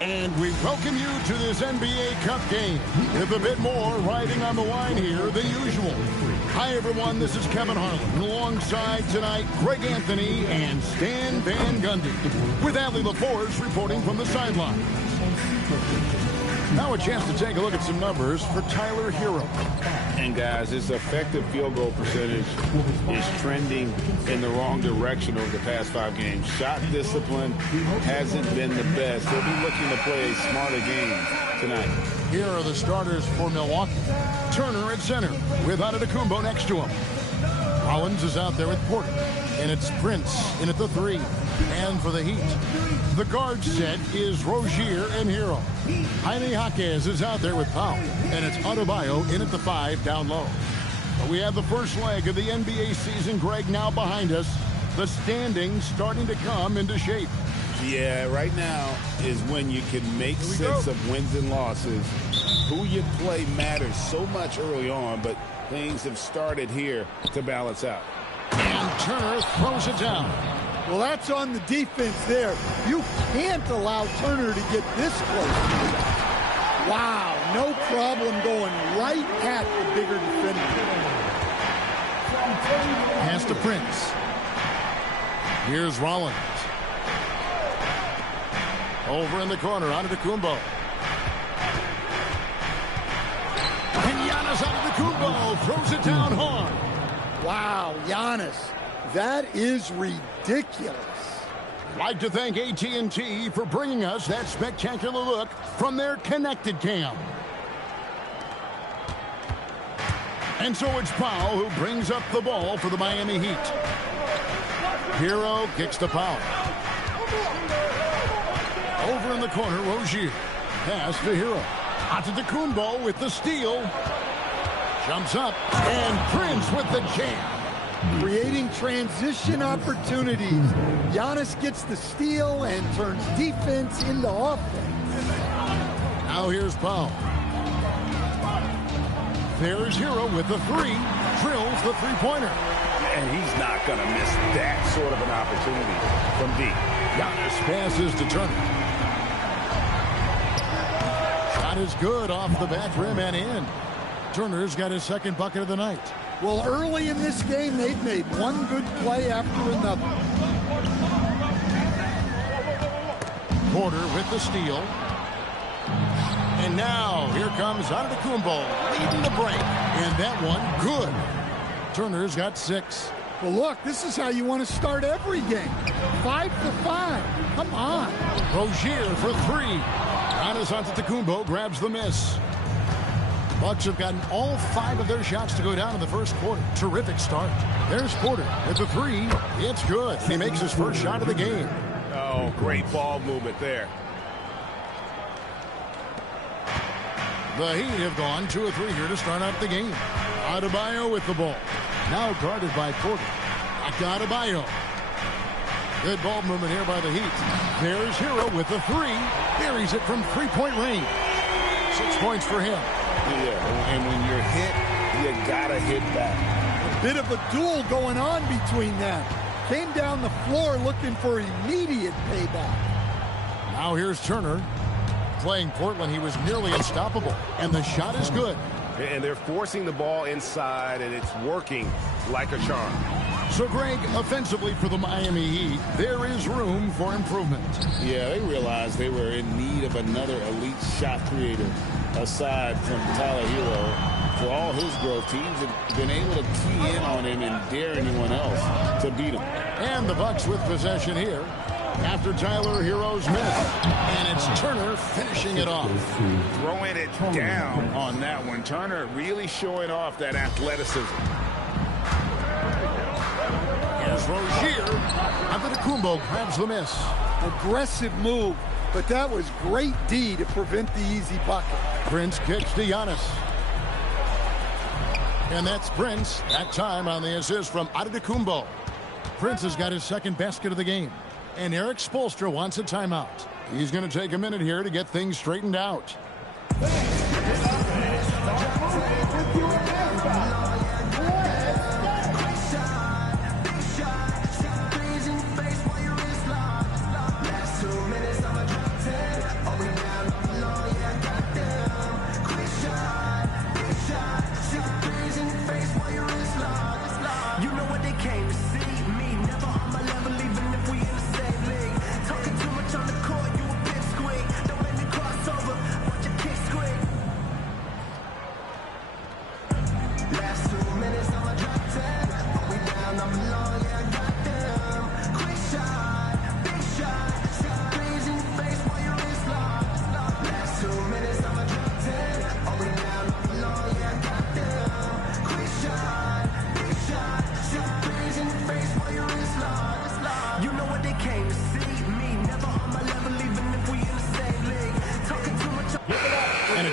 And we welcome you to this NBA Cup game with a bit more riding on the line here than usual. Hi, everyone. This is Kevin Harlan. Alongside tonight, Greg Anthony and Stan Van Gundy with Allie LaForce reporting from the sideline. Now a chance to take a look at some numbers for Tyler Herro. And guys, his effective field goal percentage is trending in the wrong direction over the past 5 games. Shot discipline hasn't been the best. He'll be looking to play a smarter game tonight. Here are the starters for Milwaukee. Turner at center with Antetokounmpo next to him. Rollins is out there with Porter. And it's Prince in at the 3. And for the Heat, the guard set is Rozier and Herro. Jaime Jaquez is out there with Powell. And it's Adebayo in at the 5 down low. But we have the first leg of the NBA season, Greg, now behind us. The standings starting to come into shape. Yeah, right now is when you can make sense of wins and losses. Who you play matters so much early on, but things have started here to balance out. And Turner throws it down. Well, that's on the defense there. You can't allow Turner to get this close. Wow, no problem going right at the bigger defender. Pass to Prince. Here's Rollins. Over in the corner, Antetokounmpo. And Giannis Antetokounmpo throws it down hard. Wow, Giannis, that is ridiculous. I'd like to thank AT&T for bringing us that spectacular look from their connected cam. And so it's Powell who brings up the ball for the Miami Heat. Herro kicks to Powell. Over in the corner, Rozier. Pass to Herro. Antetokounmpo with the steal. Jumps up, and Prince with the jam. Creating transition opportunities. Giannis gets the steal and turns defense into offense. Now here's Powell. There's Herro with the 3. Drills the three-pointer. And he's not going to miss that sort of an opportunity from deep. Giannis passes to Turner. Shot is good off the back rim and in. Turner's got his second bucket of the night. Well, early in this game, they've made one good play after another. Porter with the steal. And now, here comes Antetokounmpo leading the break. And that one, good. Turner's got 6. Well, look, this is how you want to start every game. 5-5. Come on. Rozier for 3. Giannis Antetokounmpo grabs the miss. Bucks have gotten all 5 of their shots to go down in the first quarter. Terrific start. There's Porter with the 3. It's good. He makes his first shot of the game. Oh, great ball movement there. The Heat have gone 2 of 3 here to start out the game. Adebayo with the ball. Now guarded by Porter. Adebayo. Good ball movement here by the Heat. There's Herro with the 3. Buries it from three-point range. 6 points for him. Yeah, and when you're hit, you gotta hit back. A bit of a duel going on between them. Came down the floor looking for immediate payback. Now here's Turner. Playing Portland, he was nearly unstoppable. And the shot is good. And they're forcing the ball inside, and it's working like a charm. So, Greg, offensively for the Miami Heat, there is room for improvement. Yeah, they realized they were in need of another elite shot creator aside from Tyler Herro. For all his growth, teams have been able to key in on him and dare anyone else to beat him. And the Bucks with possession here after Tyler Herro's miss. And it's Turner finishing it off. Throwing it down on that one. Turner really showing off that athleticism. Here's Rozier. Antetokounmpo grabs the miss. Aggressive move, but that was great D to prevent the easy bucket. Prince kicks to Giannis. And that's Prince, that time on the assist from Antetokounmpo. Prince has got his second basket of the game. And Eric Spoelstra wants a timeout. He's going to take a minute here to get things straightened out.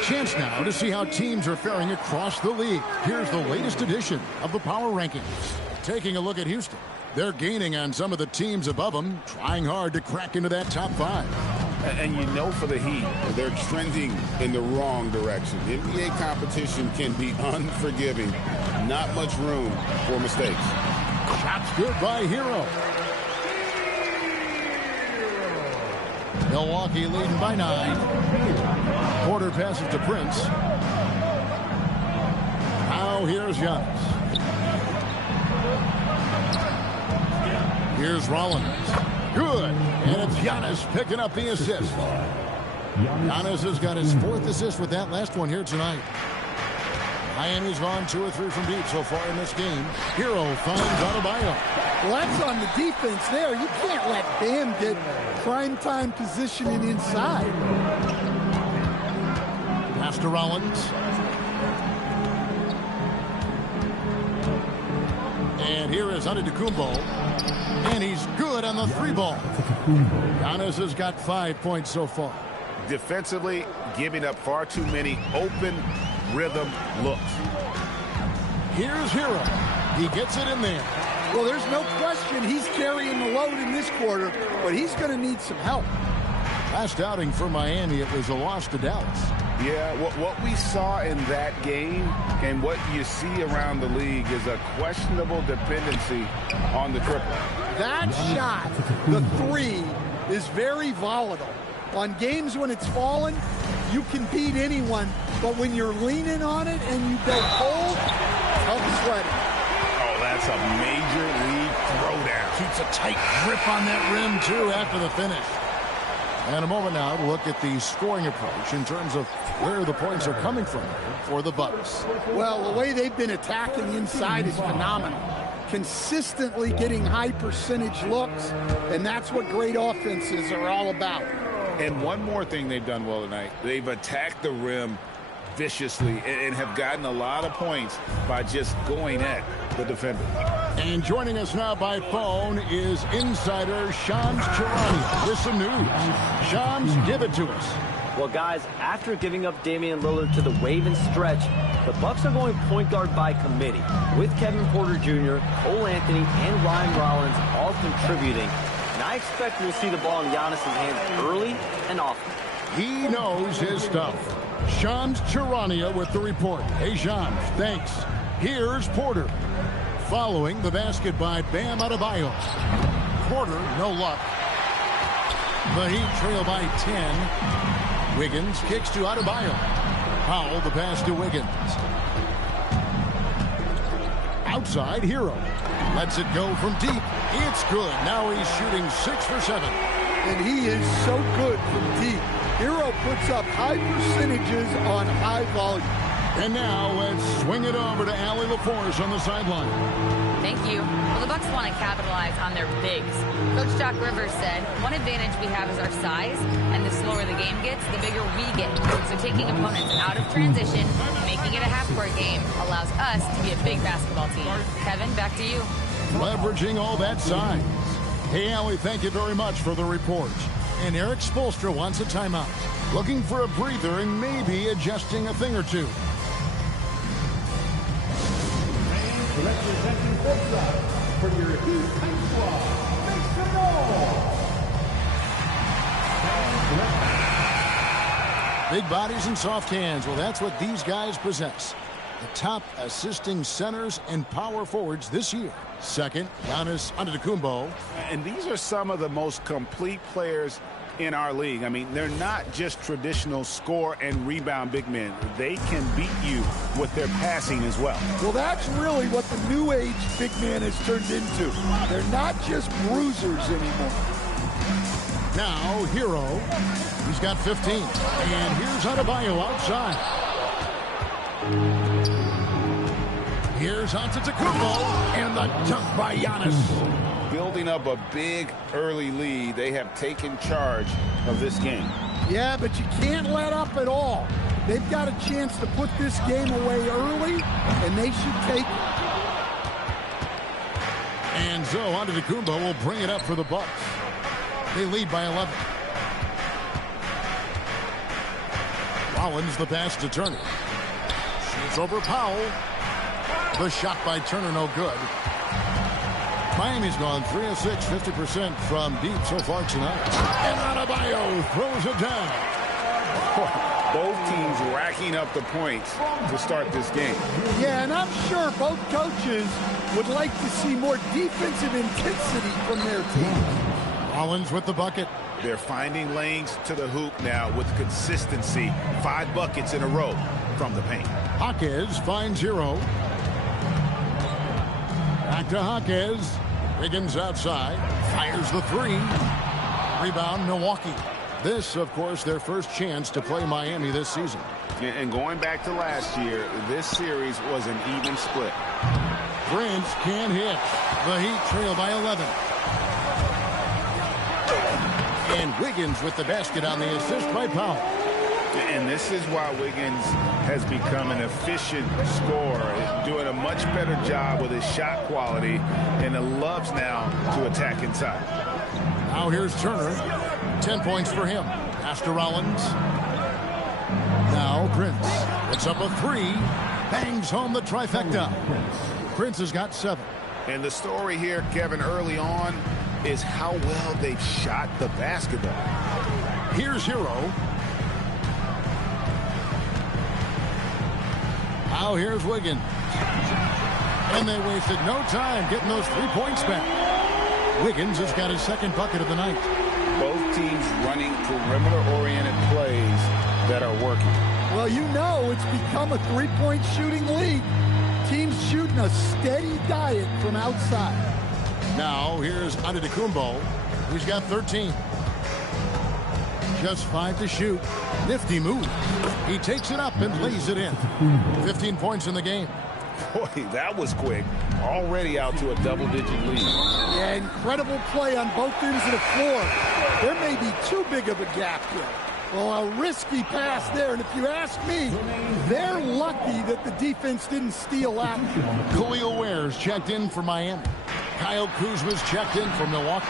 Chance now to see how teams are faring across the league. Here's the latest edition of the Power Rankings. Taking a look at Houston. They're gaining on some of the teams above them, trying hard to crack into that top 5. And you know for the Heat, they're trending in the wrong direction. NBA competition can be unforgiving. Not much room for mistakes. Shots good by Hero. Milwaukee leading by 9. Porter passes to Prince. Now here's Giannis. Here's Rollins. Good. And it's Giannis picking up the assist. Giannis has got his 4th assist with that last one here tonight. Miami's gone 2 or 3 from deep so far in this game. Hero finds Adebayo. Well, that's on the defense there. You can't let Bam get primetime positioning inside. Pass to Rollins. And here is Antetokounmpo. And he's good on the 3 ball. Giannis has got 5 points so far. Defensively, giving up far too many open rhythm looks. Here's Hero. He gets it in there. Well, there's no question he's carrying the load in this quarter, but he's going to need some help. Last outing for Miami, it was a loss to Dallas. Yeah, what we saw in that game and what you see around the league is a questionable dependency on the triple. That shot, the 3, is very volatile. On games when it's falling, you can beat anyone, but when you're leaning on it and you go cold, tough sweating. Oh, that's a major league throwdown. Keeps a tight grip on that rim, too, after the finish. And a moment now to look at the scoring approach in terms of where the points are coming from for the Bucks. Well, the way they've been attacking inside is phenomenal. Consistently getting high percentage looks, and that's what great offenses are all about. And one more thing they've done well tonight, they've attacked the rim viciously and have gotten a lot of points by just going at the defender. And joining us now by phone is insider Shams Charania with some news. Shams, give it to us. Well, guys, after giving up Damian Lillard to the wave and stretch, the Bucks are going point guard by committee, with Kevin Porter Jr., Cole Anthony, and Ryan Rollins all contributing. And I expect we'll see the ball in Giannis' hands early and often. He knows his stuff. Shams Charania with the report. Hey, Shams, thanks. Here's Porter. Following the basket by Bam Adebayo. Porter, no luck. The Heat trail by 10. Wiggins kicks to Adebayo. Powell the pass to Wiggins. Outside, Hero. Lets it go from deep. It's good. Now he's shooting 6 for 7. And he is so good from deep. Hero puts up high percentages on high volume. And now let's swing it over to Allie LaForce on the sideline. Thank you. Well, the Bucks want to capitalize on their bigs. Coach Doc Rivers said, one advantage we have is our size, and the slower the game gets, the bigger we get. So taking opponents out of transition, making it a half-court game, allows us to be a big basketball team. Kevin, back to you. Leveraging all that size. Hey, Allie, thank you very much for the report. And Eric Spoelstra wants a timeout. Looking for a breather and maybe adjusting a thing or two. Representing Forza for your Heat High Squad, make some noise! Big bodies and soft hands. Well, that's what these guys possess. The top assisting centers and power forwards this year. Second, Giannis Antetokounmpo. And these are some of the most complete players in our league. I mean, they're not just traditional score and rebound big men. They can beat you with their passing as well. Well, that's really what the new age big man has turned into. They're not just bruisers anymore. Now, Hero. He's got 15. And here's Adebayo outside. Here's Antetokounmpo. And the dunk by Giannis. Building up a big early lead, they have taken charge of this game. Yeah, but you can't let up at all. They've got a chance to put this game away early, and they should take it. And so Antetokounmpo will bring it up for the Bucks. They lead by 11. Rollins the pass to Turner. Shoots over Powell. The shot by Turner no good. Miami's gone 3 of 6, 50% from deep so far tonight. And Adebayo throws it down. Both teams racking up the points to start this game. Yeah, and I'm sure both coaches would like to see more defensive intensity from their team. Rollins with the bucket. They're finding lanes to the hoop now with consistency. 5 buckets in a row from the paint. Jaquez finds Hero. Back to Jaquez. Wiggins outside. Fires the 3. Rebound, Milwaukee. This, of course, their first chance to play Miami this season. And going back to last year, this series was an even split. Prince can't hit. The Heat trail by 11. And Wiggins with the basket on the assist by Powell. And this is why Wiggins has become an efficient scorer, doing a much better job with his shot quality, and loves now to attack inside. Now here's Turner. 10 points for him. Pass to Rollins. Now Prince. It's up a 3. Bangs home the trifecta. Prince has got 7. And the story here, Kevin, early on is how well they've shot the basketball. Here's Hero. Now here's Wiggins. And they wasted no time getting those 3 points back. Wiggins has got his second bucket of the night. Both teams running perimeter-oriented plays that are working. Well, you know it's become a three-point shooting league. Teams shooting a steady diet from outside. Now here's Antetokounmpo, who's got 13. Just 5 to shoot. Nifty move. He takes it up and lays it in. 15 points in the game. Boy, that was quick. Already out to a double-digit lead. Yeah, incredible play on both ends of the floor. There may be too big of a gap here. Well, a risky pass there, and if you ask me, they're lucky that the defense didn't steal action. Khalil Ware's checked in for Miami. Kyle Kuzma's checked in for Milwaukee.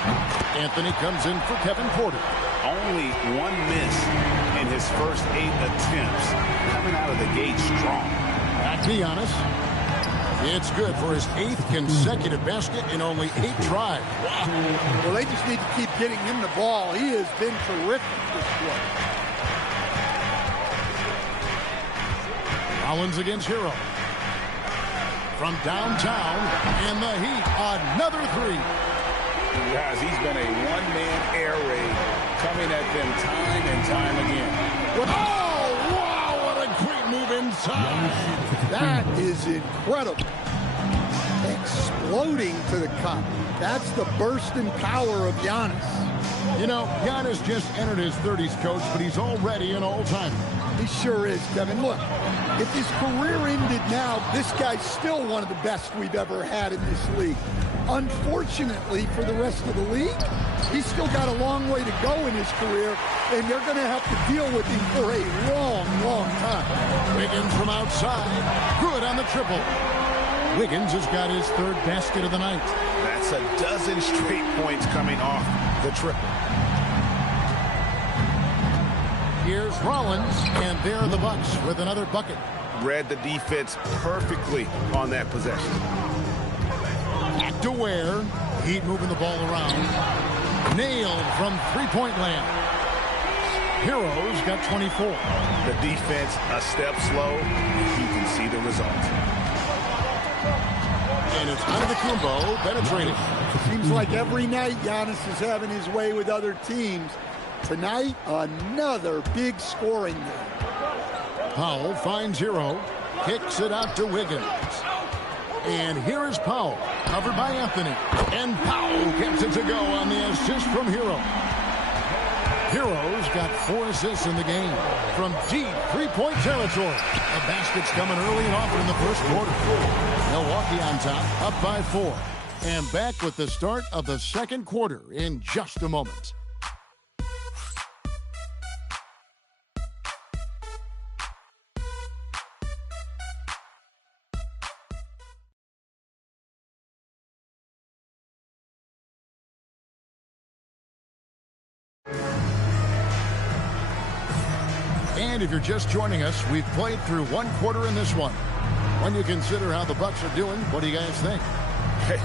Anthony comes in for Kevin Porter. Only 1 miss in his first 8 attempts. Coming out of the gate strong. Back to Giannis. It's good for his 8th consecutive basket in only 8 tries. Well, they just need to keep getting him the ball. He has been terrific this quarter. Rollins against Hero. From downtown, and the Heat, another 3. Guys, he's been a one-man air raid coming at them time and time again. Oh, wow, what a great move inside. That is incredible. Exploding to the cup. That's the bursting power of Giannis. You know, Giannis just entered his 30s, Coach, but he's already an all-timer. He sure is, Kevin. Look, if his career ended now, this guy's still one of the best we've ever had in this league. Unfortunately for the rest of the league, he's still got a long way to go in his career, and they're going to have to deal with him for a long, long time. Wiggins from outside. Good on the triple. Wiggins has got his 3rd basket of the night. That's a dozen straight points coming off the triple. Here's Rollins, and there are the Bucks with another bucket. Read the defense perfectly on that possession. Back to Ware. Heat moving the ball around. Nailed from 3-point land. Heroes got 24. The defense a step slow. You can see the result. And it's Antetokounmpo penetrating. Seems like every night Giannis is having his way with other teams. Tonight, another big scoring game. Powell finds Hero. Kicks it out to Wiggins. And here is Powell, covered by Anthony. And Powell gets it to go on the assist from Hero. Hero's got 4 assists in the game from deep 3-point territory. The basket's coming early and often in the first quarter. Milwaukee on top, up by 4. And back with the start of the second quarter in just a moment. And And if you're just joining us, we've played through one quarter in this one. When you consider how the Bucks are doing, what do you guys think? Hey,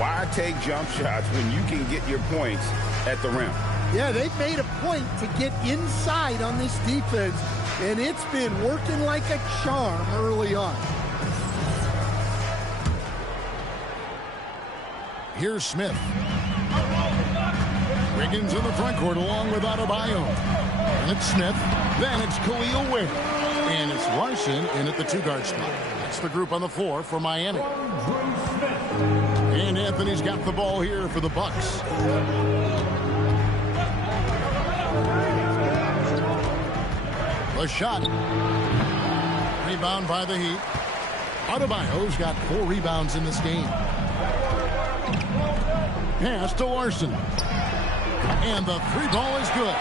why take jump shots when you can get your points at the rim? Yeah, they've made a point to get inside on this defense, and it's been working like a charm early on. Here's Smith. Wiggins in the front court along with Adebayo. And it's Smith. Then it's Khalil Ware. And it's Larson in at the two-guard spot. That's the group on the floor for Miami. And Anthony's got the ball here for the Bucks. The shot. Rebound by the Heat. Adebayo's got 4 rebounds in this game. Pass to Larson. And the 3 ball is good.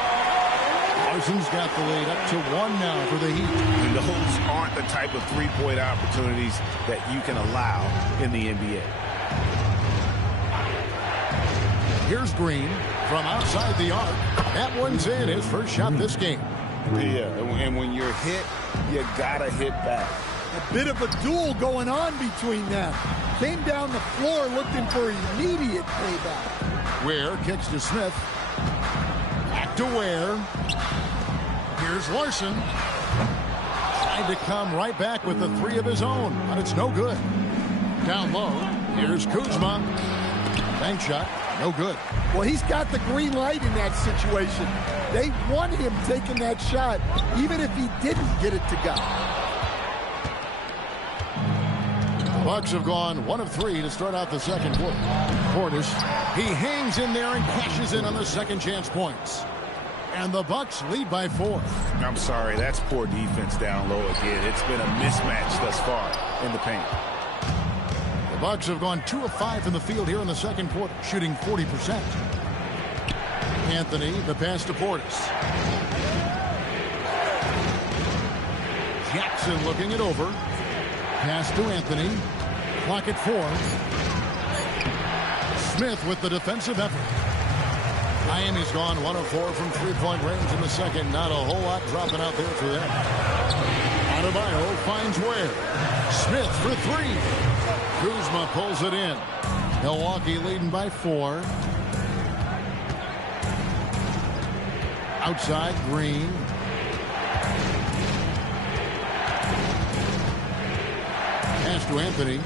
Larson's got the lead up to 1 now for the Heat. And those aren't the type of three-point opportunities that you can allow in the NBA. Here's Green from outside the arc. That one's in, his first shot this game. Yeah, and when you're hit, you gotta hit back. A bit of a duel going on between them. Came down the floor looking for immediate payback. Ware kicks to Smith. Back to Ware. Here's Larson. Tried to come right back with the 3 of his own, but it's no good. Down low, here's Kuzma. Bank shot, no good. Well, he's got the green light in that situation. They want him taking that shot, even if he didn't get it to go. Bucks have gone 1 of 3 to start out the second quarter. Portis, he hangs in there and cashes in on the second chance points. And the Bucks lead by 4. I'm sorry, that's poor defense down low again. It's been a mismatch thus far in the paint. The Bucks have gone 2 of 5 from the field here in the second quarter, shooting 40%. Anthony, the pass to Portis. Jackson looking it over. Pass to Anthony. Clock at 4. Smith with the defensive effort. Miami's gone 1 of 4 from 3-point range in the second. Not a whole lot dropping out there for them. Adebayo finds Ware. Smith for 3. Kuzma pulls it in. Milwaukee leading by 4. Outside, Green. Pass to Anthony.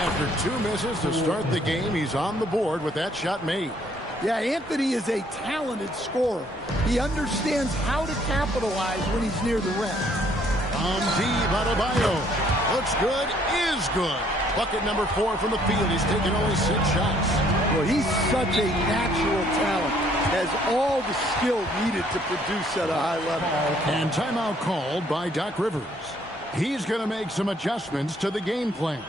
After 2 misses to start the game, he's on the board with that shot made. Yeah, Anthony is a talented scorer. He understands how to capitalize when he's near the rim. Deep, Adebayo. Looks good, is good. Bucket number 4 from the field. He's taken only 6 shots. Well, he's such a natural talent. Has all the skill needed to produce at a high level. And timeout called by Doc Rivers. He's going to make some adjustments to the game plan.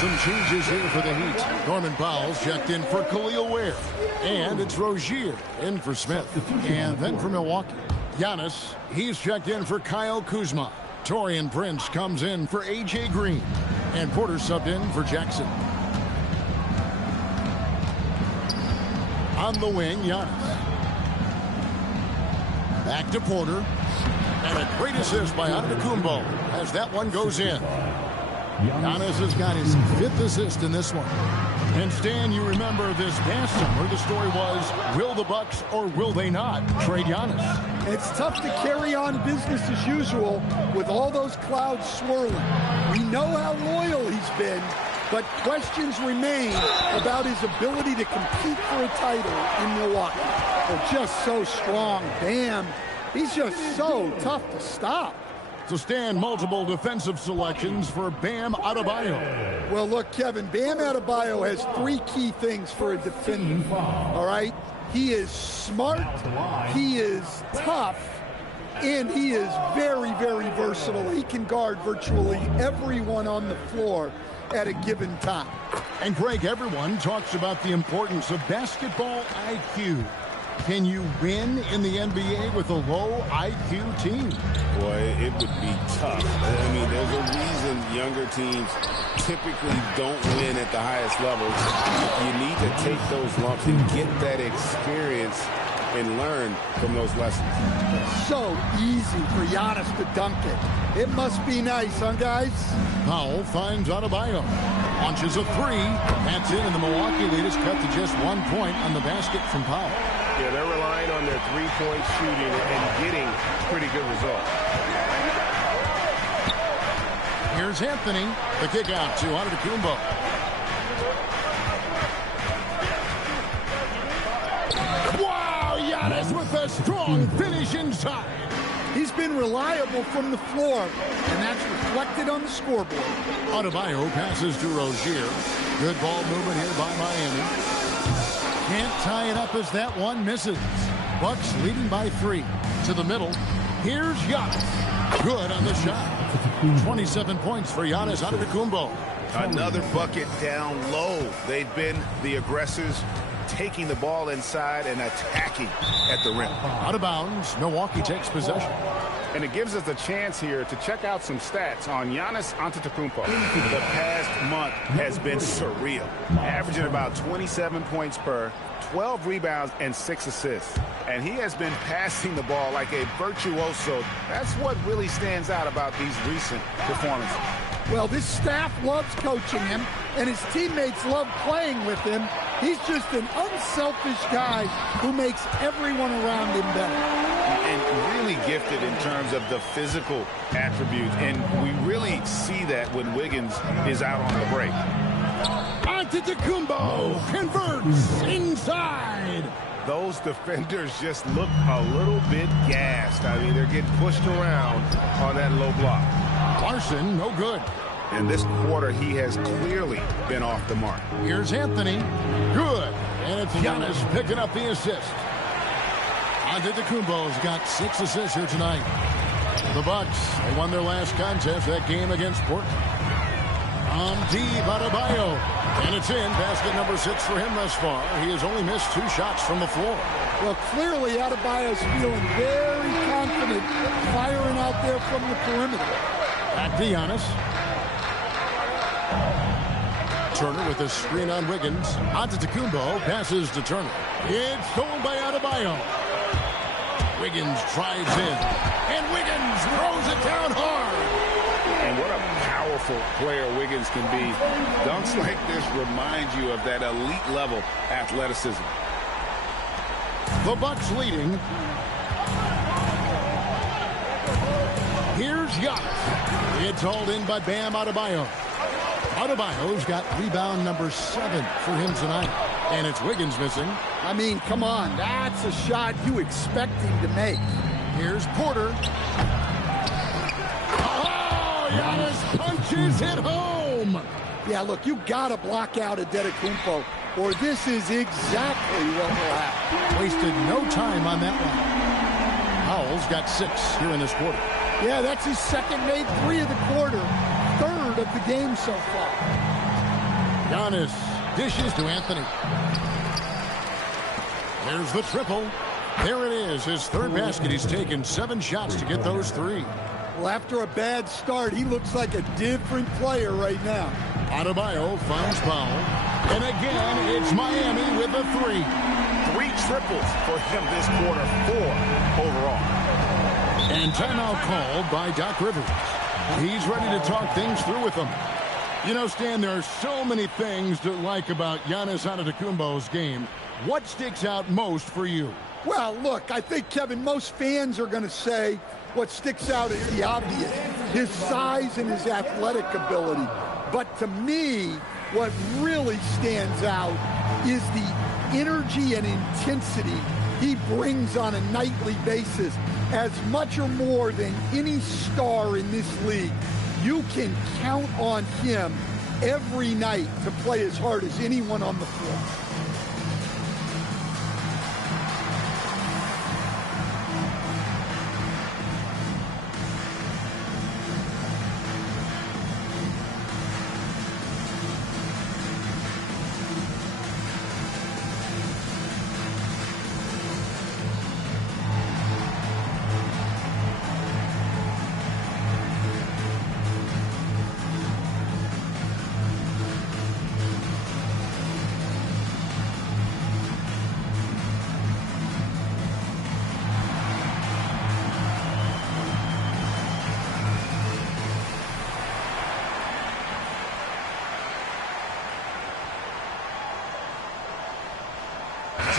Some changes here for the Heat. Norman Powell's checked in for Khalil Ware. And it's Rozier in for Smith. And then for Milwaukee, Giannis, he's checked in for Kyle Kuzma. Taurean Prince comes in for A.J. Green. And Porter subbed in for Jackson. On the wing, Giannis. Back to Porter. And a great assist by Antetokounmpo as that one goes in. Giannis has got his 5th assist in this one. And Stan, you remember this past summer, the story was, will the Bucks or will they not trade Giannis? It's tough to carry on business as usual with all those clouds swirling. We know how loyal he's been, but questions remain about his ability to compete for a title in Milwaukee. They're just so strong. Bam. He's just so tough to stop. To stand multiple defensive selections for Bam Adebayo. Well, look, Kevin, Bam Adebayo has 3 key things for a defender, all right? He is smart, he is tough, And he is very, very versatile. He can guard virtually everyone on the floor at a given time. And Greg, everyone talks about the importance of basketball IQ. Can you win in the NBA with a low IQ team? Boy, it would be tough. I mean, there's a reason younger teams typically don't win at the highest levels. You need to take those lumps and get that experience and learn from those lessons. So easy for Giannis to dunk it. It must be nice, huh, guys? Powell finds Adebayo. Launches a three. That's in, and the Milwaukee lead is cut to just 1 point on the basket from Powell. Yeah, they're relying on their three-point shooting and getting pretty good results. Here's Anthony. The kick out to Antetokounmpo. Wow, Giannis with a strong finish inside. He's been reliable from the floor, and that's reflected on the scoreboard. Adebayo passes to Rozier. Good ball movement here by Miami. Can't tie it up as that one misses. Bucks leading by 3. To the middle. Here's Giannis. Good on the shot. 27 points for Giannis Antetokounmpo. Another bucket down low. They've been the aggressors, taking the ball inside and attacking at the rim. Out of bounds. Milwaukee takes possession. And it gives us a chance here to check out some stats on Giannis Antetokounmpo. The past month has been surreal, averaging about 27 points per, 12 rebounds, and 6 assists. And he has been passing the ball like a virtuoso. That's what really stands out about these recent performances. Well, this staff loves coaching him, and his teammates love playing with him. He's just an unselfish guy who makes everyone around him better. And really gifted in terms of the physical attributes. And we really see that when Wiggins is out on the break. Antetokounmpo converts inside. Those defenders just look a little bit gassed. I mean, they're getting pushed around on that low block. Larson, no good. In this quarter, he has clearly been off the mark. Here's Anthony. Good. And it's Giannis picking up the assist. Antetokounmpo's got 6 assists here tonight. The Bucks, they won their last contest, that game against Portland. Deep Adebayo. And it's in. Basket number 6 for him thus far. He has only missed 2 shots from the floor. Well, clearly Adebayo's feeling very confident firing out there from the perimeter. Back to Giannis. Turner with a screen on Wiggins. Antetokounmpo passes to Turner. It's stolen by Adebayo. Wiggins drives in. And Wiggins throws it down hard. And what a powerful player Wiggins can be. Dunks like this remind you of that elite level athleticism. The Bucks leading. Here's Giannis. It's hauled in by Bam Adebayo. Adebayo's got rebound number 7 for him tonight. And it's Wiggins missing. I mean, come on. That's a shot you expect him to make. Here's Porter. Oh, Giannis punches it home. Yeah, look, you got to block out Antetokounmpo, or this is exactly what will happen. Wasted no time on that one. Powell's got 6 here in this quarter. Yeah, that's his second made 3 of the quarter. 3rd of the game so far. Giannis dishes to Anthony. There's the triple. There it is, his 3rd basket. He's taken 7 shots to get those 3. Well, after a bad start, he looks like a different player right now. Adebayo finds Powell. And again, it's Miami with a 3. 3 triples for him this quarter, 4 overall. And timeout called by Doc Rivers. He's ready to talk things through with them. You know, Stan, there are so many things to like about Giannis Antetokounmpo's game. What sticks out most for you? Well, look, I think, Kevin, most fans are going to say what sticks out is the obvious, his size and his athletic ability. But to me, what really stands out is the energy and intensity he brings on a nightly basis, as much or more than any star in this league. You can count on him every night to play as hard as anyone on the floor.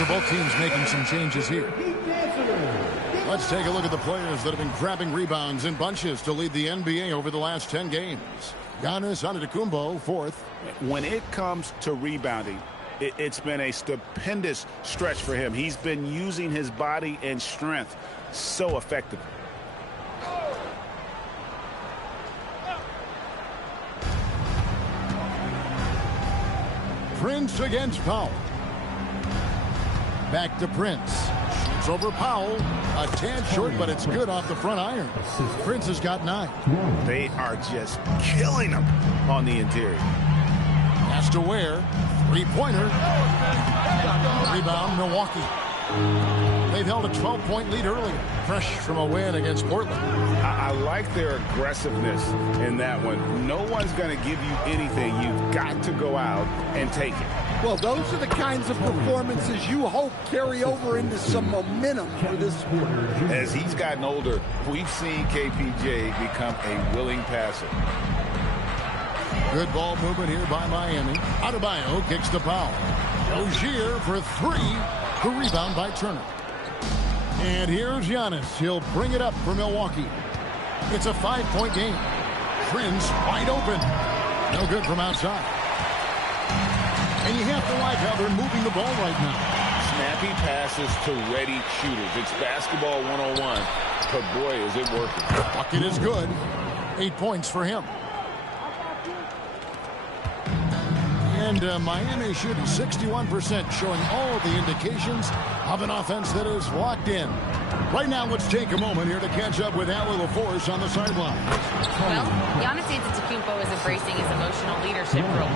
So both teams making some changes here. Let's take a look at the players that have been grabbing rebounds in bunches to lead the NBA over the last 10 games. Giannis Antetokounmpo, fourth. When it comes to rebounding, it's been a stupendous stretch for him. He's been using his body and strength so effectively. Prince against Powell. Back to Prince. Shoots over Powell. A tad short, but it's good off the front iron. Prince has got 9. They are just killing him on the interior. Has to Ware. Three-pointer. Rebound, Milwaukee. They've held a 12-point lead earlier. Fresh from a win against Portland. I like their aggressiveness in that one. No one's going to give you anything. You've got to go out and take it. Well, those are the kinds of performances you hope carry over into some momentum for this sport. As he's gotten older, we've seen KPJ become a willing passer. Good ball movement here by Miami. Adebayo kicks to Powell. Rozier for 3. The rebound by Turner. And here's Giannis. He'll bring it up for Milwaukee. It's a 5-point game. Prince wide open. No good from outside. And you have to like how they're moving the ball right now. Snappy passes to ready shooters. It's basketball 101. But boy, is it working. Bucket is good. 8 points for him. And Miami shooting 61%, showing all the indications of an offense that is locked in. Right now, let's take a moment here to catch up with Allie LaForce on the sideline. Well, Giannis Antetokounmpo is embracing his emotional leadership role.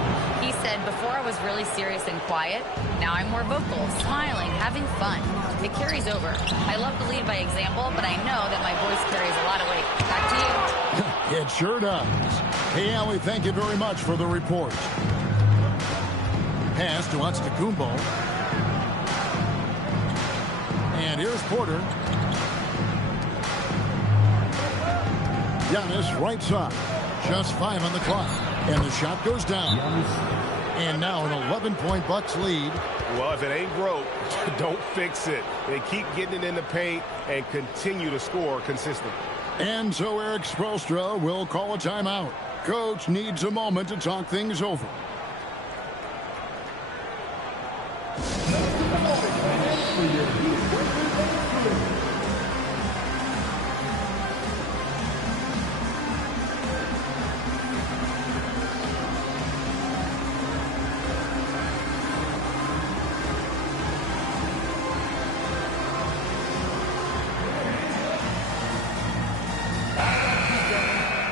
He said, before I was really serious and quiet, now I'm more vocal, smiling, having fun. It carries over. I love to lead by example, but I know that my voice carries a lot of weight. Back to you. It sure does. Hey, Allie, thank you very much for the report. Pass to Antetokounmpo. And here's Porter. Giannis right side. Just 5 on the clock. And the shot goes down. And now an 11-point Bucks lead. Well, if it ain't broke, don't fix it. They keep getting it in the paint and continue to score consistently. And so Eric Spoelstra will call a timeout. Coach needs a moment to talk things over.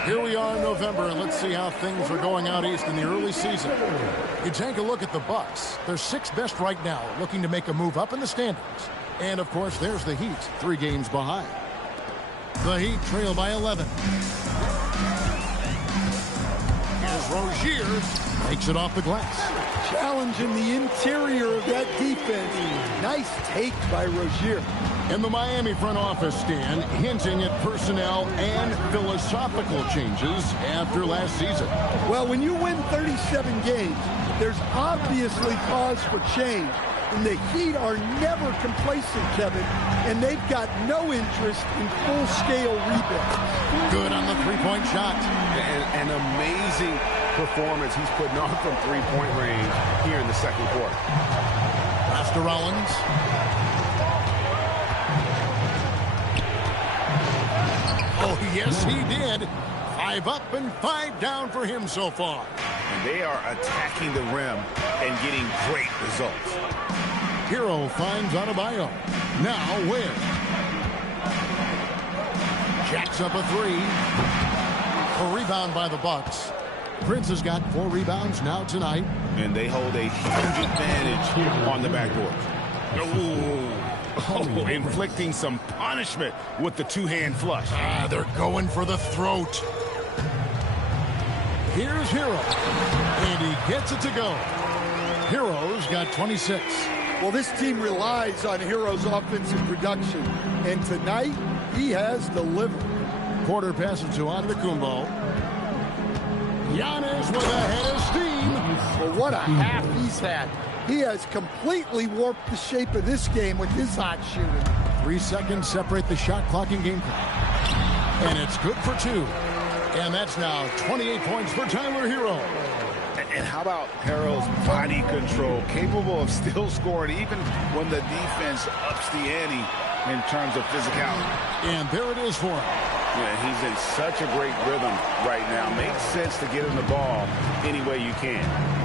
Here we are in November, and let's see how things are going out east in the early season. You take a look at the Bucks. They're 6th best right now, looking to make a move up in the standings. And, of course, there's the Heat, 3 games behind. The Heat trail by 11. Here's Rozier. Takes it off the glass. Challenging the interior of that defense. Nice take by Rozier. And the Miami front office, Stan, hinting at personnel and philosophical changes after last season. Well, when you win 37 games, there's obviously cause for change. And the Heat are never complacent, Kevin, and they've got no interest in full-scale rebounds. Good on the three-point shot. An amazing performance he's putting on from three-point range here in the second quarter. Pass to Rollins. Oh, yes, he did. 5 up and 5 down for him so far. And they are attacking the rim and getting great results. Hero finds Adebayo. Now Ware. Jacks up a 3. A rebound by the Bucks. Prince has got 4 rebounds now tonight. And they hold a huge advantage on the backboard. Oh, inflicting some punishment with the two-hand flush. They're going for the throat. Here's Hero. And he gets it to go. Hero's got 26. Well, this team relies on Hero's offensive production. And tonight, he has delivered. Porter passes to Antetokounmpo. Giannis with a head of steam. Well, what a half he's had. He has completely warped the shape of this game with his hot shooting. 3 seconds separate the shot clock and game clock. And it's good for 2. And that's now 28 points for Tyler Herro. And how about Herro's body control, capable of still scoring even when the defense ups the ante in terms of physicality. And there it is for him. Yeah, he's in such a great rhythm right now. Makes sense to get him the ball any way you can.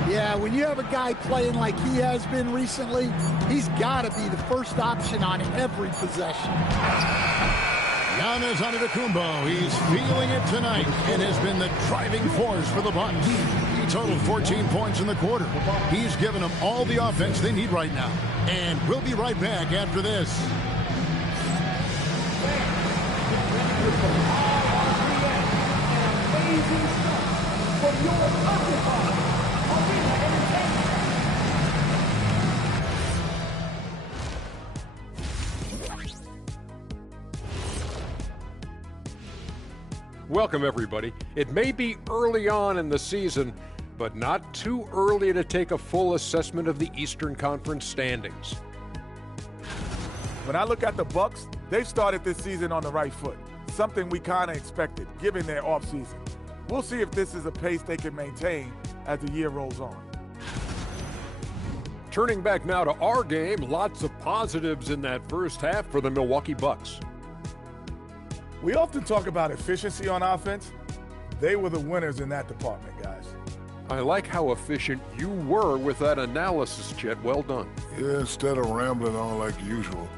Yeah, when you have a guy playing like he has been recently, he's got to be the first option on every possession. Giannis Antetokounmpo, he's feeling it tonight and has been the driving force for the Bucks. He totaled 14 points in the quarter. He's given them all the offense they need right now. And we'll be right back after this. Welcome, everybody. It may be early on in the season, but not too early to take a full assessment of the Eastern Conference standings. When I look at the Bucks, they've started this season on the right foot, something we kind of expected, given their offseason. We'll see if this is a pace they can maintain as the year rolls on. Turning back now to our game, lots of positives in that first half for the Milwaukee Bucks. We often talk about efficiency on offense. They were the winners in that department, guys. I like how efficient you were with that analysis, Chet. Well done. Yeah, instead of rambling on like usual.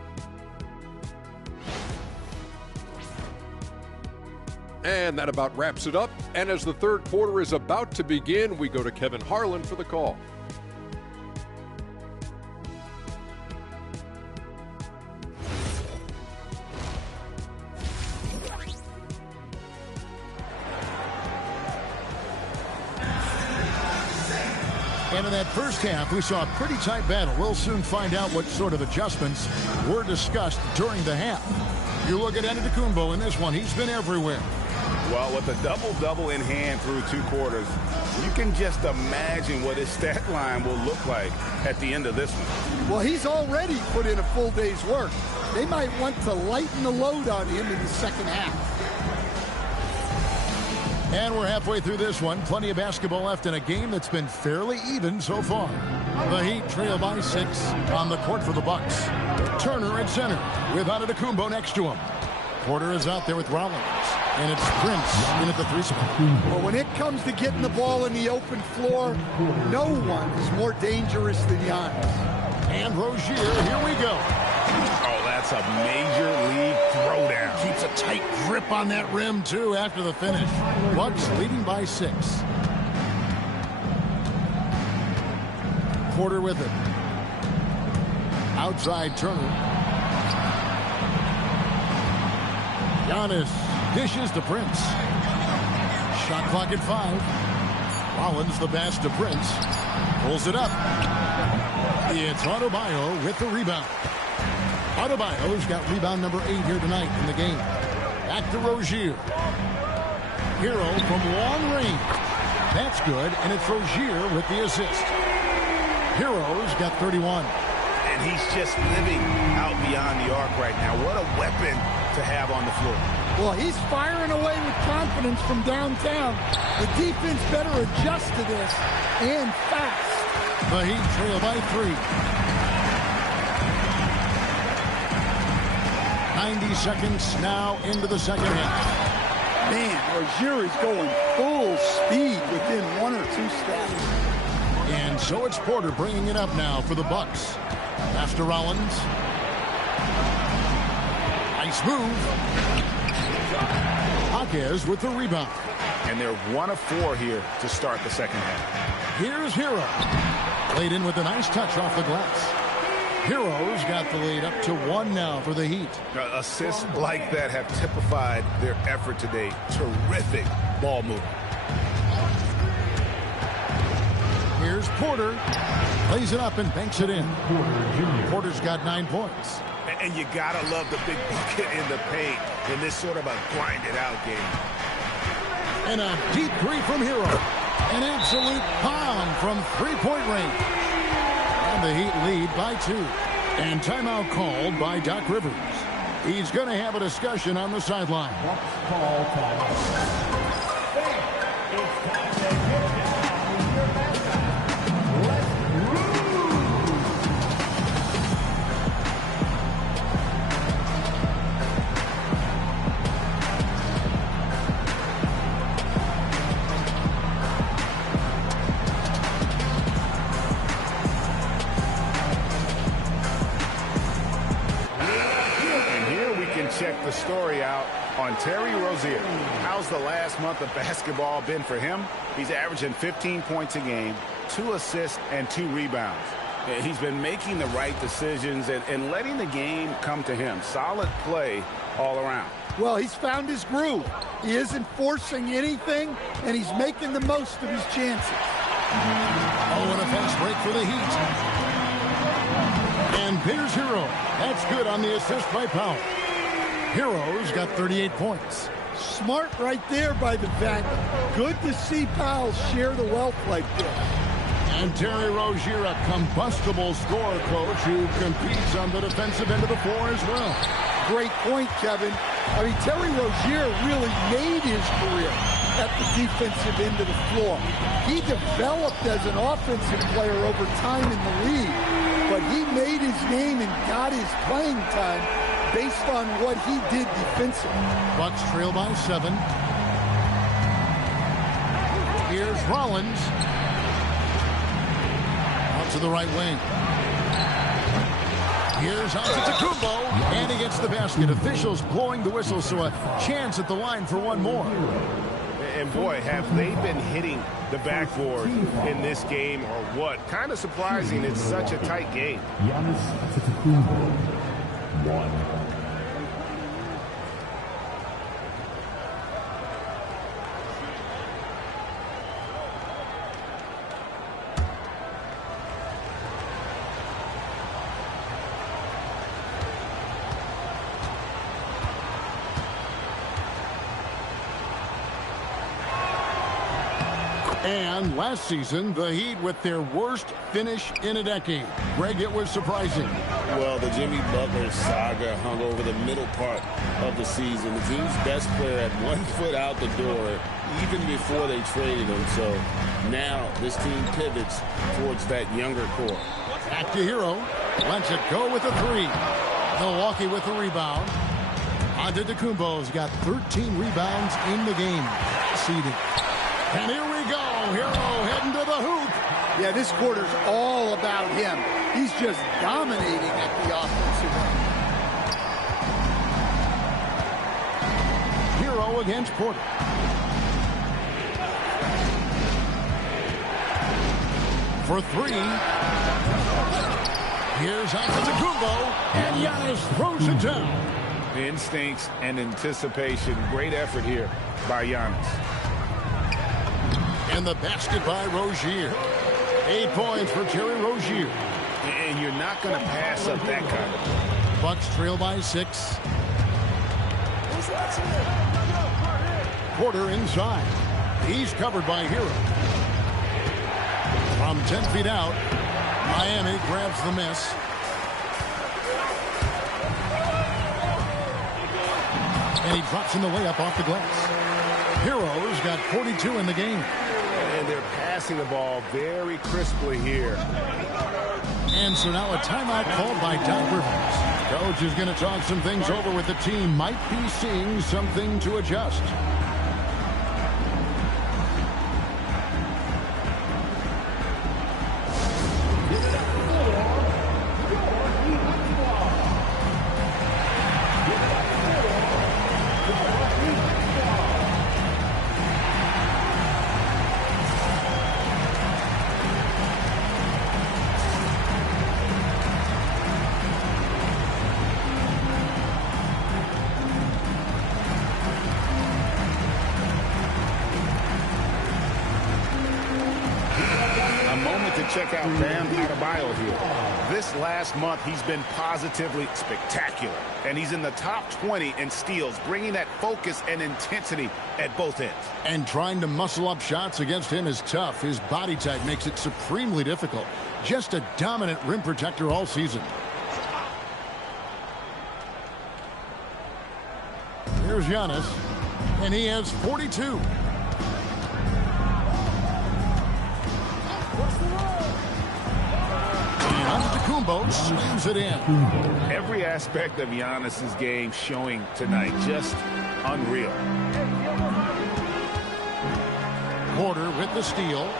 And that about wraps it up. And as the third quarter is about to begin, we go to Kevin Harlan for the call. And in that first half, we saw a pretty tight battle. We'll soon find out what sort of adjustments were discussed during the half. You look at Antetokounmpo in this one. He's been everywhere. Well, with a double-double in hand through 2 quarters, you can just imagine what his stat line will look like at the end of this one. Well, he's already put in a full day's work. They might want to lighten the load on him in the second half. And we're halfway through this one. Plenty of basketball left in a game that's been fairly even so far. The Heat trail by 6 on the court for the Bucks. Turner at center with Antetokounmpo next to him. Porter is out there with Rollins. And it's Prince in at the 3 spot. Well, when it comes to getting the ball in the open floor, no one is more dangerous than Giannis. And Rozier, here we go. Oh, that's a major league throwdown. Keeps a tight grip on that rim, too, after the finish. Bucks leading by 6. Porter with it. Outside Turner. Giannis dishes to Prince. Shot clock at 5. Rollins the pass to Prince. Pulls it up. It's Adebayo with the rebound. Adebayo's got rebound number 8 here tonight in the game. Back to Rozier. Herro from long range. That's good, and it's Rozier with the assist. Herro's got 31. And he's just living out beyond the arc right now. What a weapon to have on the floor. Well, he's firing away with confidence from downtown. The defense better adjust to this, and fast. The Heat trail by 3. 90 seconds now into the second half. Man, Rozier is going full speed within 1 or 2 steps. And so it's Porter bringing it up now for the Bucks. Pass to Rollins. Nice move. Jaquez with the rebound. And they're 1 of 4 here to start the second half. Here's Herro. Laid in with a nice touch off the glass. Herro's got the lead up to 1 now for the Heat. Assists like that have typified their effort today. Terrific ball movement. Here's Porter. Plays it up and banks it in. Porter's got 9 points. And you gotta love the big bucket in the paint in this sort of a grinded-out game. And a deep 3 from Herro. An absolute bomb from 3-point range. And And the Heat lead by 2. And timeout called by Doc Rivers. He's going to have a discussion on the sideline. Call time. Check the story out on Terry Rozier. How's the last month of basketball been for him? He's averaging 15 points a game, 2 assists, and 2 rebounds. He's been making the right decisions and letting the game come to him. Solid play all around. Well, he's found his groove. He isn't forcing anything, and he's making the most of his chances. Oh, and a fast break for the Heat. And Peters Hero. That's good on the assist by Powell. Hero's got 38 points. Smart right there by the vet. Good to see Powell share the wealth like this. And Terry Rozier, a combustible scorer coach who competes on the defensive end of the floor as well. Great point, Kevin. I mean, Terry Rozier really made his career at the defensive end of the floor. He developed as an offensive player over time in the league, but he made his name and got his playing time based on what he did defensively. Bucks trail by 7. Here's Rollins. Out to the right wing. Here's Antetokounmpo, and he gets the basket. Officials blowing the whistle, so a chance at the line for one more. And boy, have they been hitting the backboard in this game or what? Kind of surprising. It's such a tight game. Giannis Antetokounmpo, 1. And last season, the Heat with their worst finish in a decade. Greg, it was surprising. Well, the Jimmy Butler saga hung over the middle part of the season. The team's best player had 1 foot out the door even before they traded him. So now this team pivots towards that younger core. Back to Hero. Lets it go with a 3. Milwaukee with the rebound. Antetokounmpo's got 13 rebounds in the game. Seeded. And here we go. Hero heading to the hoop. Yeah, this quarter's all about him. He's just dominating at the offensive end. Hero against Porter. For 3. Here's Antetokounmpo, and Giannis throws it down. Instincts and anticipation. Great effort here by Giannis. And the basket by Rozier. 8 points for Terry Rozier. And you're not going to pass up that kind of. Bucks trail by 6. Porter inside. He's covered by Hero. From 10 feet out, Miami grabs the miss. And he drops in the layup off the glass. Hero's got 42 in the game. And they're passing the ball very crisply here. And so now a timeout called by Doc Rivers. Coach is going to talk some things over with the team. Might be seeing something to adjust. Check out Bam Adebayo here. This last month, he's been positively spectacular. And he's in the top 20 in steals, bringing that focus and intensity at both ends. And trying to muscle up shots against him is tough. His body type makes it supremely difficult. Just a dominant rim protector all season. Here's Giannis, and he has 42. And Antetokounmpo slams it in. Every aspect of Giannis's game showing tonight, just unreal. Porter with the steal.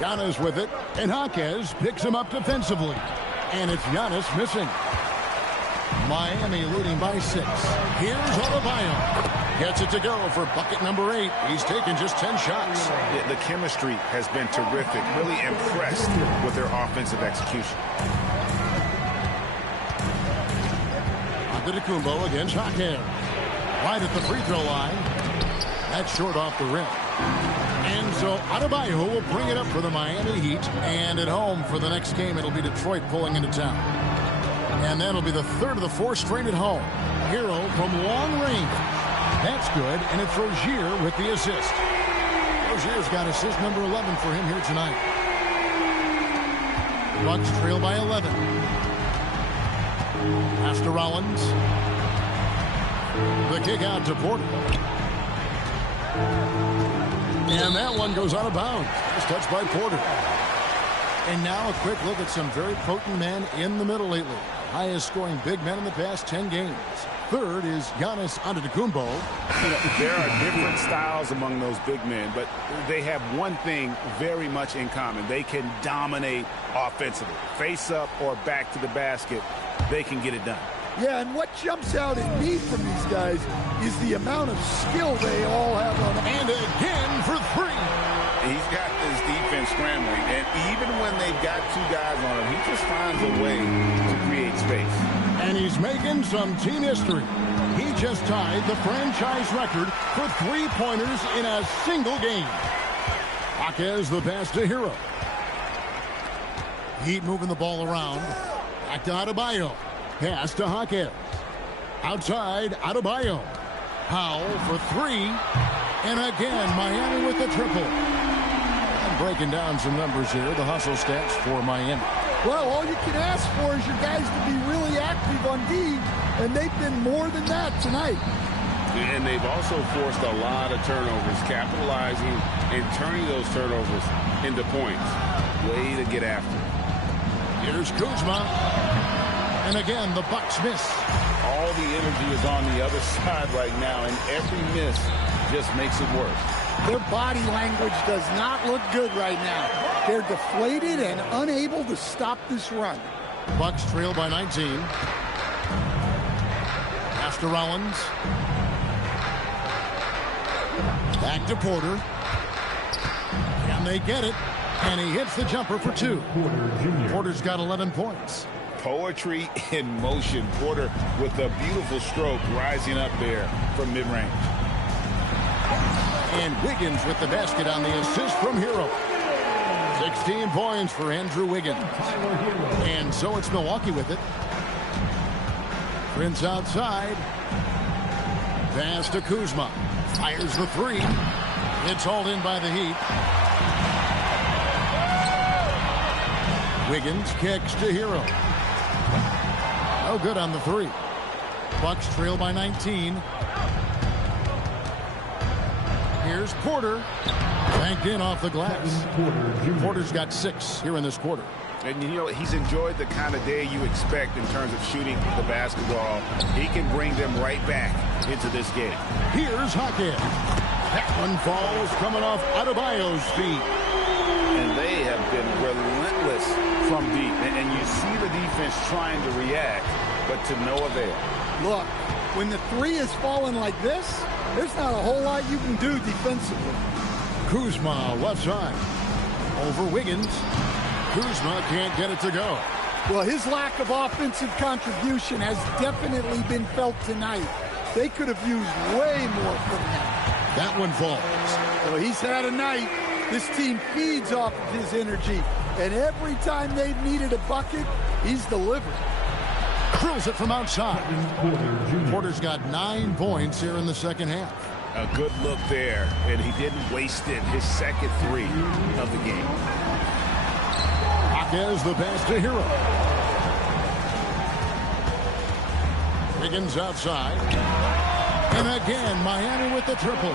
Giannis with it, and Jaquez picks him up defensively. And it's Giannis missing. Miami leading by 6. Here's Adebayo. Gets it to go for bucket number 8. He's taken just 10 shots. The chemistry has been terrific. Really impressed with their offensive execution. Antetokounmpo against Jaquez. Right at the free throw line. That's short off the rim. And so Adebayo will bring it up for the Miami Heat. And at home for the next game, it'll be Detroit pulling into town. And that'll be the third of the 4 straight at home. Hero from long range. That's good, and it's Rozier with the assist. Rozier's got assist number 11 for him here tonight. Bucks trail by 11. Pass to Rollins. The kick out to Porter. And that one goes out of bounds. It's touched by Porter. And now a quick look at some very potent men in the middle lately. Highest scoring big men in the past 10 games. Third is Giannis Antetokounmpo. There are different styles among those big men, but they have one thing very much in common. They can dominate offensively. Face up or back to the basket, they can get it done. Yeah, and what jumps out at me from these guys is the amount of skill they all have on them. And again for 3. He's got this defense scrambling, and even when they've got 2 guys on him, he just finds a way to create space. And he's making some team history. He just tied the franchise record for 3-pointers in a single game. Jaquez the pass to Hero. Heat moving the ball around. Back to Adebayo. Pass to Jaquez. Outside, Adebayo. Powell for 3. And again, Miami with the triple. And breaking down some numbers here, the hustle stats for Miami. Well, all you can ask for is your guys to be really active on D, and they've been more than that tonight. And they've also forced a lot of turnovers, capitalizing and turning those turnovers into points. Way to get after it. Here's Kuzma. And again, the Bucks miss. All the energy is on the other side right now, and every miss just makes it worse. Their body language does not look good right now. They're deflated and unable to stop this run. Bucks trail by 19. Pass to Rollins. Back to Porter. And they get it. And he hits the jumper for 2. Porter's got 11 points. Poetry in motion. Porter with a beautiful stroke rising up there from mid-range. And Wiggins with the basket on the assist from Hero. 16 points for Andrew Wiggins. And so it's Milwaukee with it. Prince outside. Pass to Kuzma. Fires the 3. It's hauled in by the Heat. Wiggins kicks to Hero. No good on the 3. Bucks trail by 19. Here's Porter. Banked in off the glass. Porter's got 6 here in this quarter. And, you know, he's enjoyed the kind of day you expect in terms of shooting the basketball. He can bring them right back into this game. Here's Jaquez. That one falls coming off Adebayo's feet. And they have been relentless from deep. And you see the defense trying to react, but to no avail. Look, when the 3 is falling like this, there's not a whole lot you can do defensively. Kuzma left side. Over Wiggins. Kuzma can't get it to go. Well, his lack of offensive contribution has definitely been felt tonight. They could have used way more from him. That one falls. Well, he's had a night. This team feeds off of his energy. And every time they've needed a bucket, he's delivered. Drills it from outside. Porter's got 9 points here in the second half. A good look there, and he didn't waste it. His second 3 of the game. Jaquez the pass to Hero. Wiggins outside. And again, Miami with the triple.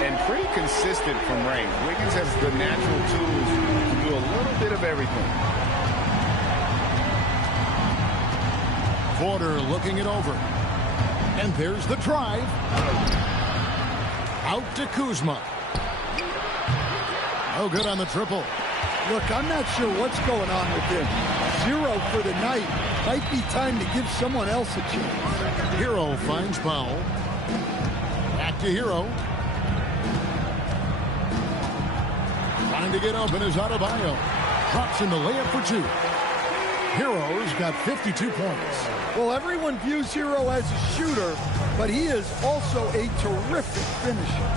And pretty consistent from range. Wiggins has the natural tools to do a little bit of everything. Porter looking it over. And there's the drive. Out to Kuzma. No good on the triple. Look, I'm not sure what's going on with him. 0 for the night. Might be time to give someone else a chance. Hero finds Powell. Back to Hero. Trying to get open is Adebayo. Drops in the layup for 2. Hero's got 52 points. Well, everyone views Hero as a shooter, but he is also a terrific finisher.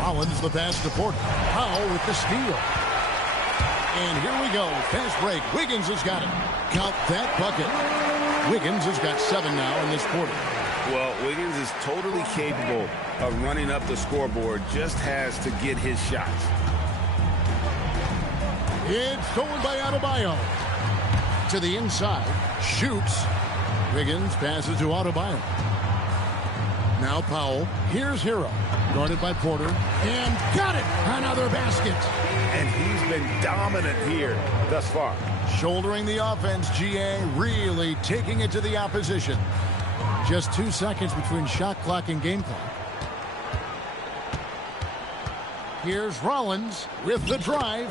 Rollins the pass to Porter. Powell with the steal. And here we go. Fast break. Wiggins has got it. Count that bucket. Wiggins has got 7 now in this quarter. Well, Wiggins is totally capable of running up the scoreboard. Just has to get his shots. It's stolen by Adebayo. To the inside. Shoots. Wiggins passes to Adebayo. Now Powell. Here's Hero. Guarded by Porter. And got it. Another basket. And he's been dominant here thus far. Shouldering the offense, GA really taking it to the opposition. Just 2 seconds between shot clock and game clock. Here's Rollins with the drive,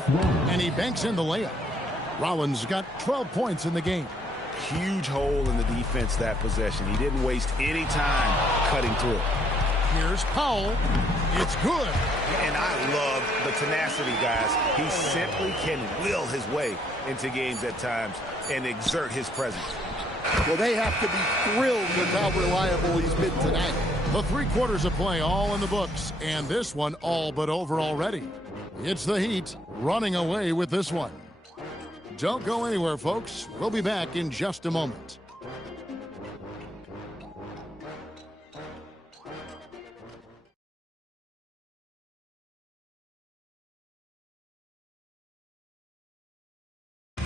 and he banks in the layup. Rollins got 12 points in the game. Huge hole in the defense that possession. He didn't waste any time cutting through it. Here's Powell. It's good. And I love the tenacity, guys. He simply can will his way into games at times and exert his presence. Well, they have to be thrilled with how reliable he's been tonight. The 3 quarters of play all in the books, and this one all but over already. It's the Heat running away with this one. Don't go anywhere, folks. We'll be back in just a moment.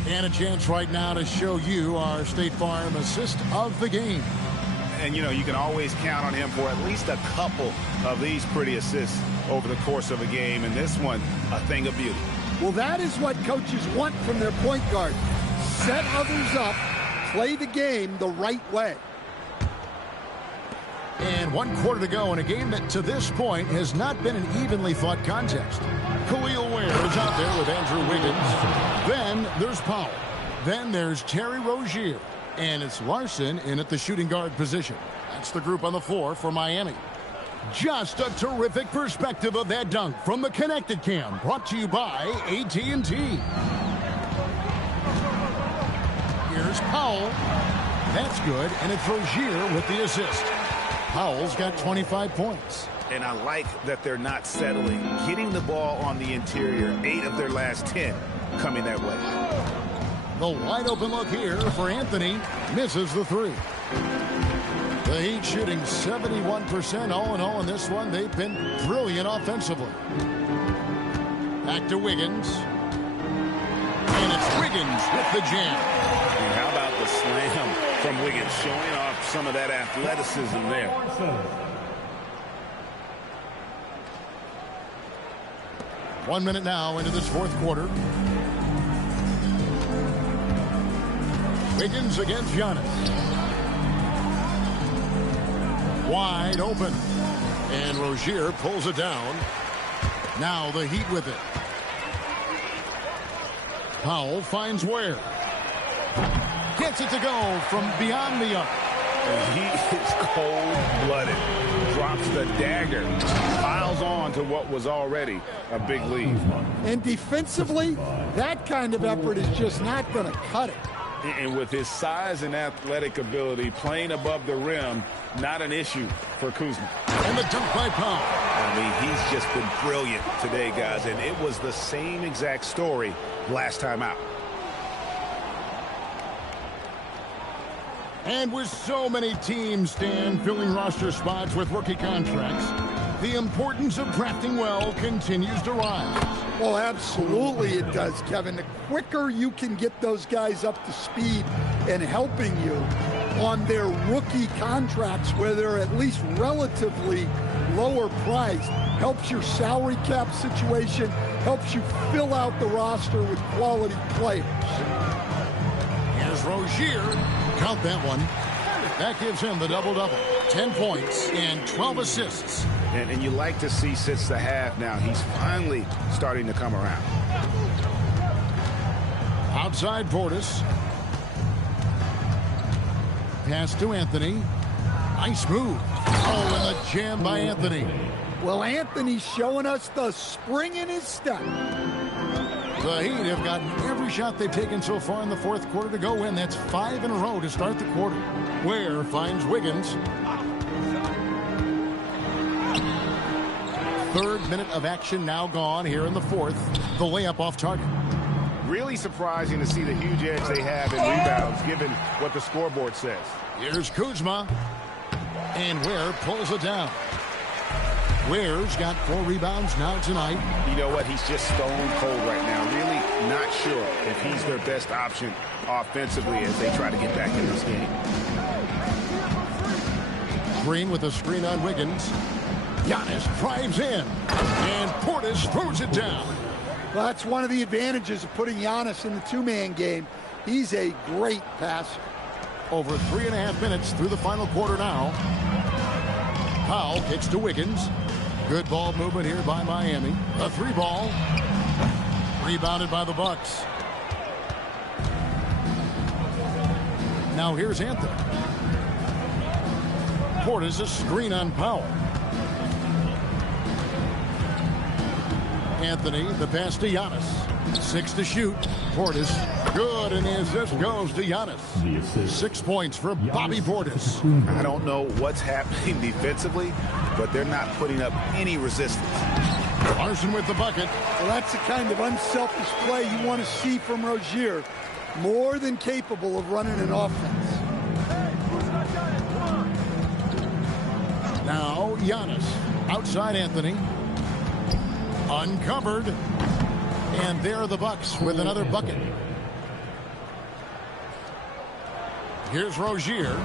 And a chance right now to show you our State Farm assist of the game. And, you know, you can always count on him for at least a couple of these pretty assists over the course of a game. And this one, a thing of beauty. Well, that is what coaches want from their point guard. Set others up, play the game the right way. And 1 quarter to go in a game that to this point has not been an evenly fought contest. Khalil Ware is out there with Andrew Wiggins. Then there's Powell. Then there's Terry Rozier. And it's Larson in at the shooting guard position. That's the group on the floor for Miami. Just a terrific perspective of that dunk from the Connected Cam, brought to you by AT&T. Here's Powell. That's good, and it's Rozier with the assist. Powell's got 25 points. And I like that they're not settling. Getting the ball on the interior, 8 of their last 10 coming that way. The wide open look here for Anthony. Misses the 3. The Heat shooting 71% all in all in this one. They've been brilliant offensively. Back to Wiggins. And it's Wiggins with the jam. And how about the slam from Wiggins, showing off some of that athleticism there. 1 minute now into this 4th quarter. Wiggins against Giannis. Wide open. And Rozier pulls it down. Now the Heat with it. Powell finds Ware. Gets it to go from beyond the arc. And he is cold-blooded. Drops the dagger. Piles on to what was already a big lead. And defensively, that kind of effort is just not going to cut it. And with his size and athletic ability, playing above the rim, not an issue for Kuzma. And the dunk by Powell. I mean, he's just been brilliant today, guys, and it was the same exact story last time out. And with so many teams, Stan, filling roster spots with rookie contracts, the importance of drafting well continues to rise. Well, absolutely it does, Kevin. The quicker you can get those guys up to speed and helping you on their rookie contracts where they're at least relatively lower priced, helps your salary cap situation, helps you fill out the roster with quality players. Here's Rozier. Count that one. That gives him the double-double. 10 points and 12 assists. And you like to see since the half now, he's finally starting to come around. Outside Portis. Pass to Anthony. Nice move. Oh, and a jam by Anthony. Well, Anthony's showing us the spring in his step. The Heat have gotten every shot they've taken so far in the fourth quarter to go in. That's 5 in a row to start the quarter. Ware finds Wiggins. Third minute of action now gone here in the fourth. The layup off target. Really surprising to see the huge edge they have in rebounds given what the scoreboard says. Here's Kuzma. And Ware pulls it down. Ware's got 4 rebounds now tonight. You know what? He's just stone cold right now. Really not sure if he's their best option offensively as they try to get back in this game. Green with a screen on Wiggins. Giannis drives in. And Portis throws it down. Well, that's one of the advantages of putting Giannis in the two-man game. He's a great passer. Over 3.5 minutes through the final quarter now. Powell kicks to Wiggins. Good ball movement here by Miami. A 3-ball. Rebounded by the Bucks. Now here's Anthony. Portis a screen on Powell. Anthony, the pass to Giannis. 6 to shoot. Portis, good, and the assist goes to Giannis. 6 points for Bobby Portis. I don't know what's happening defensively, but they're not putting up any resistance. Larson with the bucket. Well, that's the kind of unselfish play you want to see from Rozier. More than capable of running an offense. Now Giannis. Outside Anthony. Uncovered. And there are the Bucks with another bucket. Here's Rozier.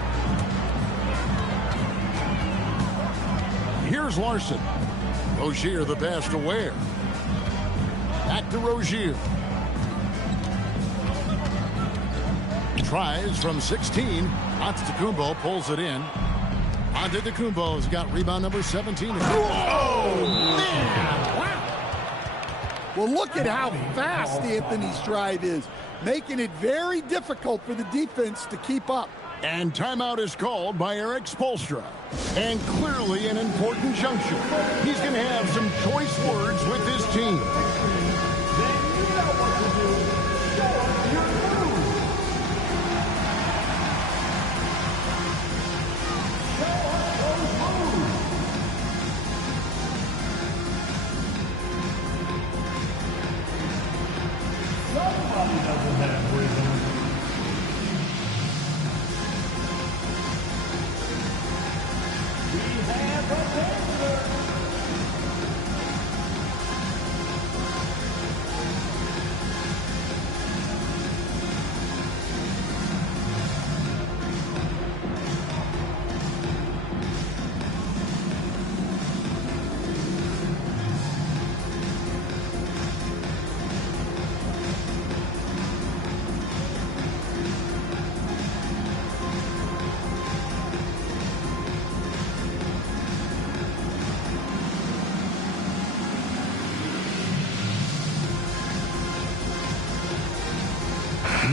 Here's Larson. Rozier the pass to Ware. Back to Rozier. Tries from 16. Antetokounmpo pulls it in. Antetokounmpo's got rebound number 17. Oh, man! Wow! Well, look at how fast Anthony's drive is, making it very difficult for the defense to keep up. And timeout is called by Eric Spoelstra. And clearly an important juncture. He's going to have some choice words with his team.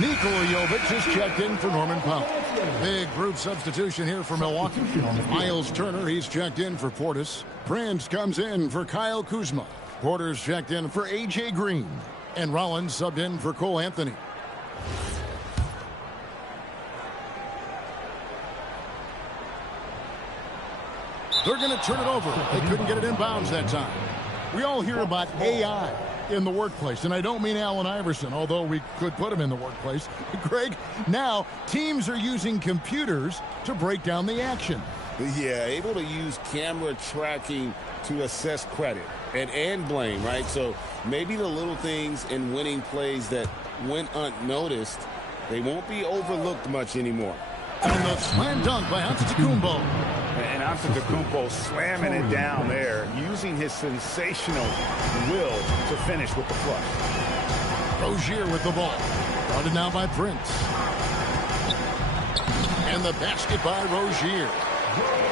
Nikola Jovic has checked in for Norman Powell. Big group substitution here for Milwaukee. Miles Turner, he's checked in for Portis. Prince comes in for Kyle Kuzma. Porter's checked in for A.J. Green. And Rollins subbed in for Cole Anthony. They're going to turn it over. They couldn't get it in bounds that time. We all hear about AI in the workplace, and I don't mean Allen Iverson, although we could put him in the workplace. Greg, now teams are using computers to break down the action. Yeah, able to use camera tracking to assess credit and blame, right? So maybe the little things in winning plays that went unnoticed, they won't be overlooked much anymore. And the slam dunk by Antetokounmpo. And Antetokounmpo slamming it down there, using his sensational will to finish with the flush. Rozier with the ball. Guarded now by Prince. And the basket by Rozier.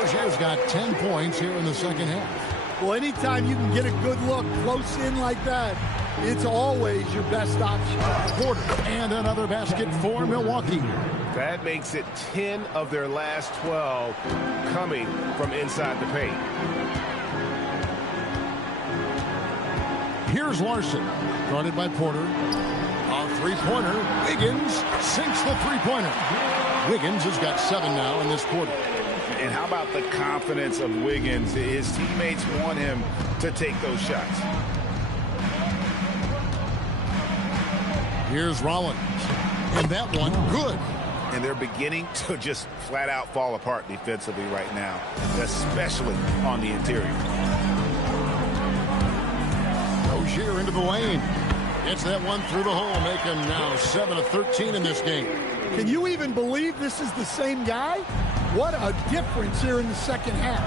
Rozier's got 10 points here in the second half. Well, anytime you can get a good look close in like that, it's always your best option. Porter and another basket for Milwaukee. That makes it 10 of their last 12 coming from inside the paint. Here's Larson, guarded by Porter. A three-pointer. Wiggins sinks the three-pointer. Wiggins has got 7 now in this quarter. And how about the confidence of Wiggins? His teammates want him to take those shots. Here's Rollins. And that one, good. And they're beginning to just flat out fall apart defensively right now, especially on the interior. Rozier into the lane. Gets that one through the hole, making now 7 of 13 in this game. Can you even believe this is the same guy? What a difference here in the second half.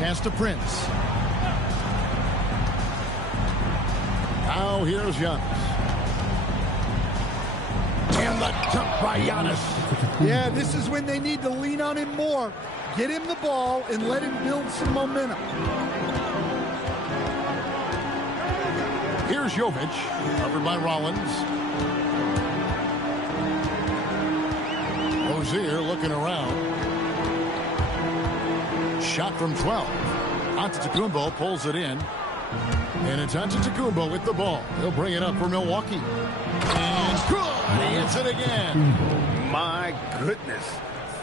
Pass to Prince. Now here's Giannis. And the dunk by Giannis. Yeah, this is when they need to lean on him more. Get him the ball and let him build some momentum. Here's Jovic, covered by Rollins. Rozier looking around. Shot from 12. Antetokounmpo pulls it in. And it's Antetokounmpo with the ball. He'll bring it up for Milwaukee. And good! He hits it again. My goodness.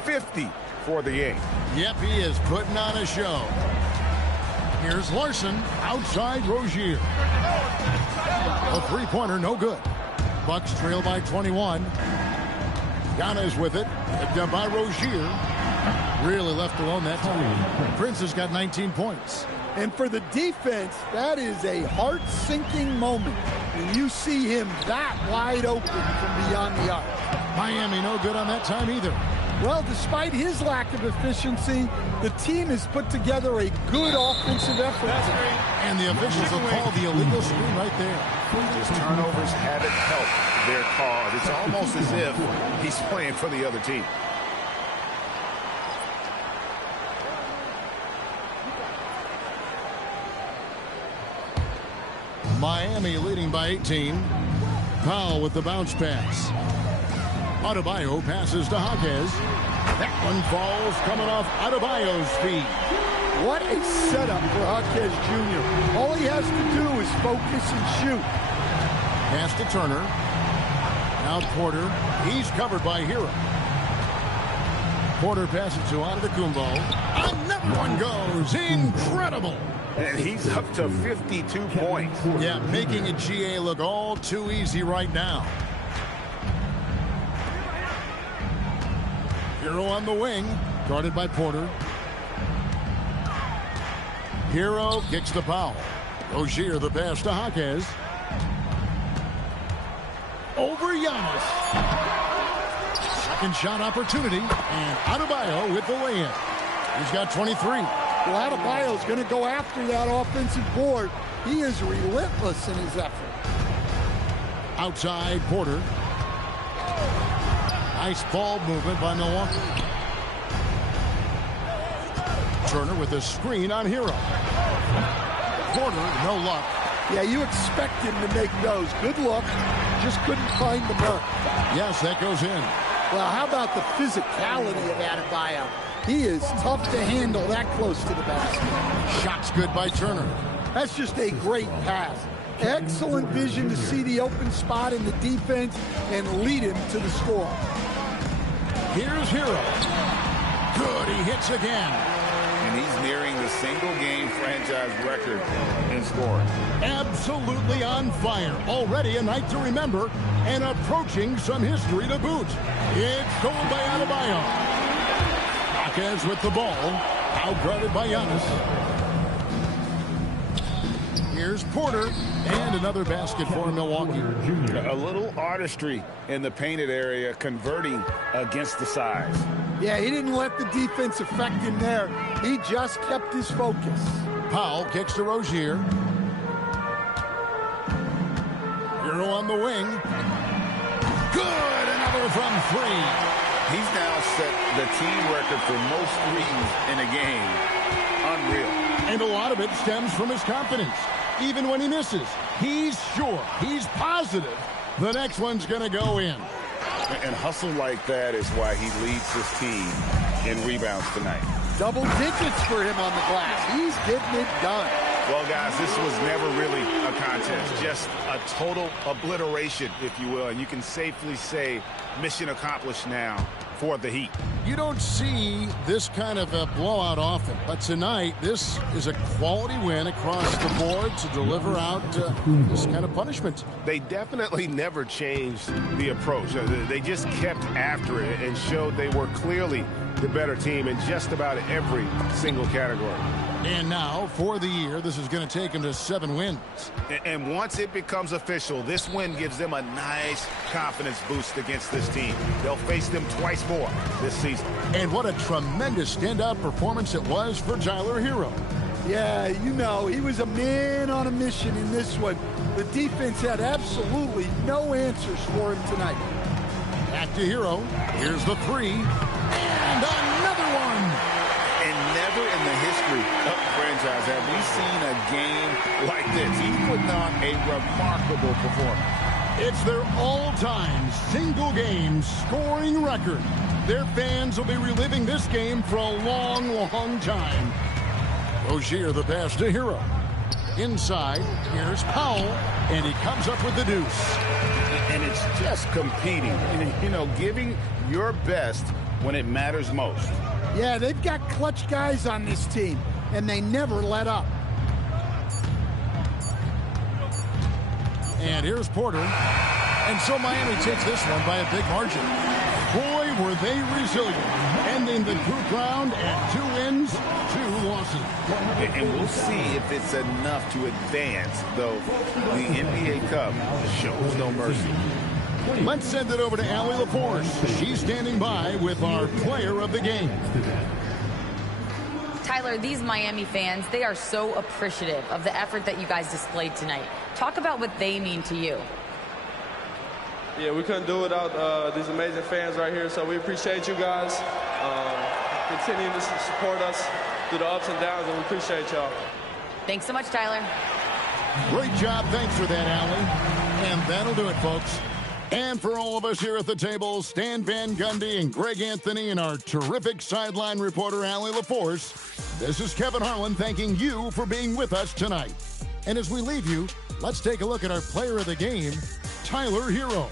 50 for the game. Yep, he is putting on a show. Here's Larson outside Rozier. A three-pointer, no good. Bucks trail by 21. Giannis with it. Picked up by Rozier. Really left alone that time. Prince has got 19 points. And for the defense, that is a heart-sinking moment when you see him that wide open from beyond the arc. Miami no good on that time either. Well, despite his lack of efficiency, the team has put together a good offensive effort. And the officials will call the illegal screen right there. His turnovers haven't helped their cause. It's almost as if he's playing for the other team. Miami leading by 18. Powell with the bounce pass. Adebayo passes to Jaquez. That one falls coming off Adebayo's feet. What a setup for Jaquez Jr. All he has to do is focus and shoot. Pass to Turner. Now Porter. He's covered by Hero. Porter passes to Antetokounmpo. Another one goes. Incredible. And he's up to 52 points. Yeah, making a GA look all too easy right now. Hero on the wing, guarded by Porter. Hero kicks to Powell. Rozier the pass to Jaquez. Over Giannis. Second shot opportunity, and Adebayo with the lay-in. He's got 23. Well, Adebayo's going to go after that offensive board. He is relentless in his effort. Outside Porter. Nice ball movement by Milwaukee. Turner with a screen on Hero. Porter, no luck. Yeah, you expect him to make those. Good look. Just couldn't find the mark. Yes, that goes in. Well, how about the physicality of Adebayo? He is tough to handle that close to the basket. Shot's good by Turner. That's just a great pass. Excellent vision to see the open spot in the defense and lead him to the score. Here's Hero. Good, he hits again. And he's nearing the single-game franchise record in scoring. Absolutely on fire. Already a night to remember and approaching some history to boot. It's stolen by Adebayo. Jaquez with the ball. Outguarded by Giannis. Here's Porter, and another basket for Milwaukee. A little artistry in the painted area, converting against the size. Yeah, he didn't let the defense affect him there. He just kept his focus. Powell kicks to Rozier. Hero on the wing. Good, another from three. He's now set the team record for most threes in a game. Unreal. And a lot of it stems from his confidence. Even when he misses, he's sure, he's positive the next one's going to go in. And hustle like that is why he leads his team in rebounds tonight. Double digits for him on the glass. He's getting it done. Well, guys, this was never really a contest. Just a total obliteration, if you will. And you can safely say mission accomplished now for the Heat. You don't see this kind of a blowout often, but tonight this is a quality win across the board to deliver out this kind of punishment. They definitely never changed the approach. They just kept after it and showed they were clearly the better team in just about every single category. And now, for the year, this is going to take them to 7 wins. And once it becomes official, this win gives them a nice confidence boost against this team. They'll face them twice more this season. And what a tremendous standout performance it was for Tyler Hero. Yeah, you know, he was a man on a mission in this one. The defense had absolutely no answers for him tonight. Back to Hero. Here's the three. And another one. And never in the history of the franchise have we seen a game like this. He put on a remarkable performance. It's their all-time single-game scoring record. Their fans will be reliving this game for a long, long time. Rozier the pass to Hero. Inside, here's Powell, and he comes up with the deuce. And it's just competing, you know, giving your best when it matters most. Yeah, they've got clutch guys on this team, and they never let up. And here's Porter. And so Miami takes this one by a big margin. Boy, were they resilient, ending the group round at 2 wins, 2 losses. And we'll see if it's enough to advance, though the NBA Cup shows no mercy. Let's send it over to Allie LaForce. She's standing by with our player of the game. Tyler, these Miami fans, they are so appreciative of the effort that you guys displayed tonight. Talk about what they mean to you. Yeah, we couldn't do it without these amazing fans right here, so we appreciate you guys. Continue to support us through the ups and downs, and we appreciate y'all. Thanks so much, Tyler. Great job. Thanks for that, Allie. And that'll do it, folks. And for all of us here at the table, Stan Van Gundy and Greg Anthony and our terrific sideline reporter, Allie LaForce, this is Kevin Harlan thanking you for being with us tonight. And as we leave you, let's take a look at our player of the game, Tyler Hero.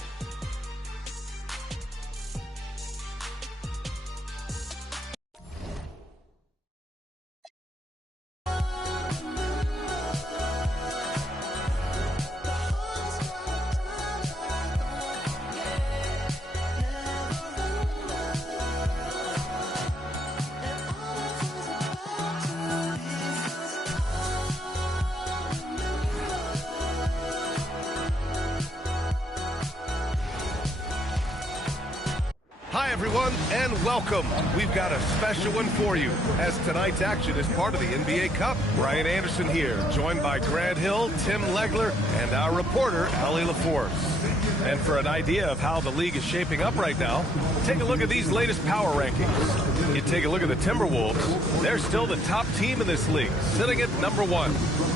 Hi, everyone, and welcome. We've got a special one for you, as tonight's action is part of the NBA Cup. Brian Anderson here, joined by Grant Hill, Tim Legler, and our reporter, Allie LaForce. And for an idea of how the league is shaping up right now, take a look at these latest power rankings. You take a look at the Timberwolves, they're still the top team in this league, sitting at number 1.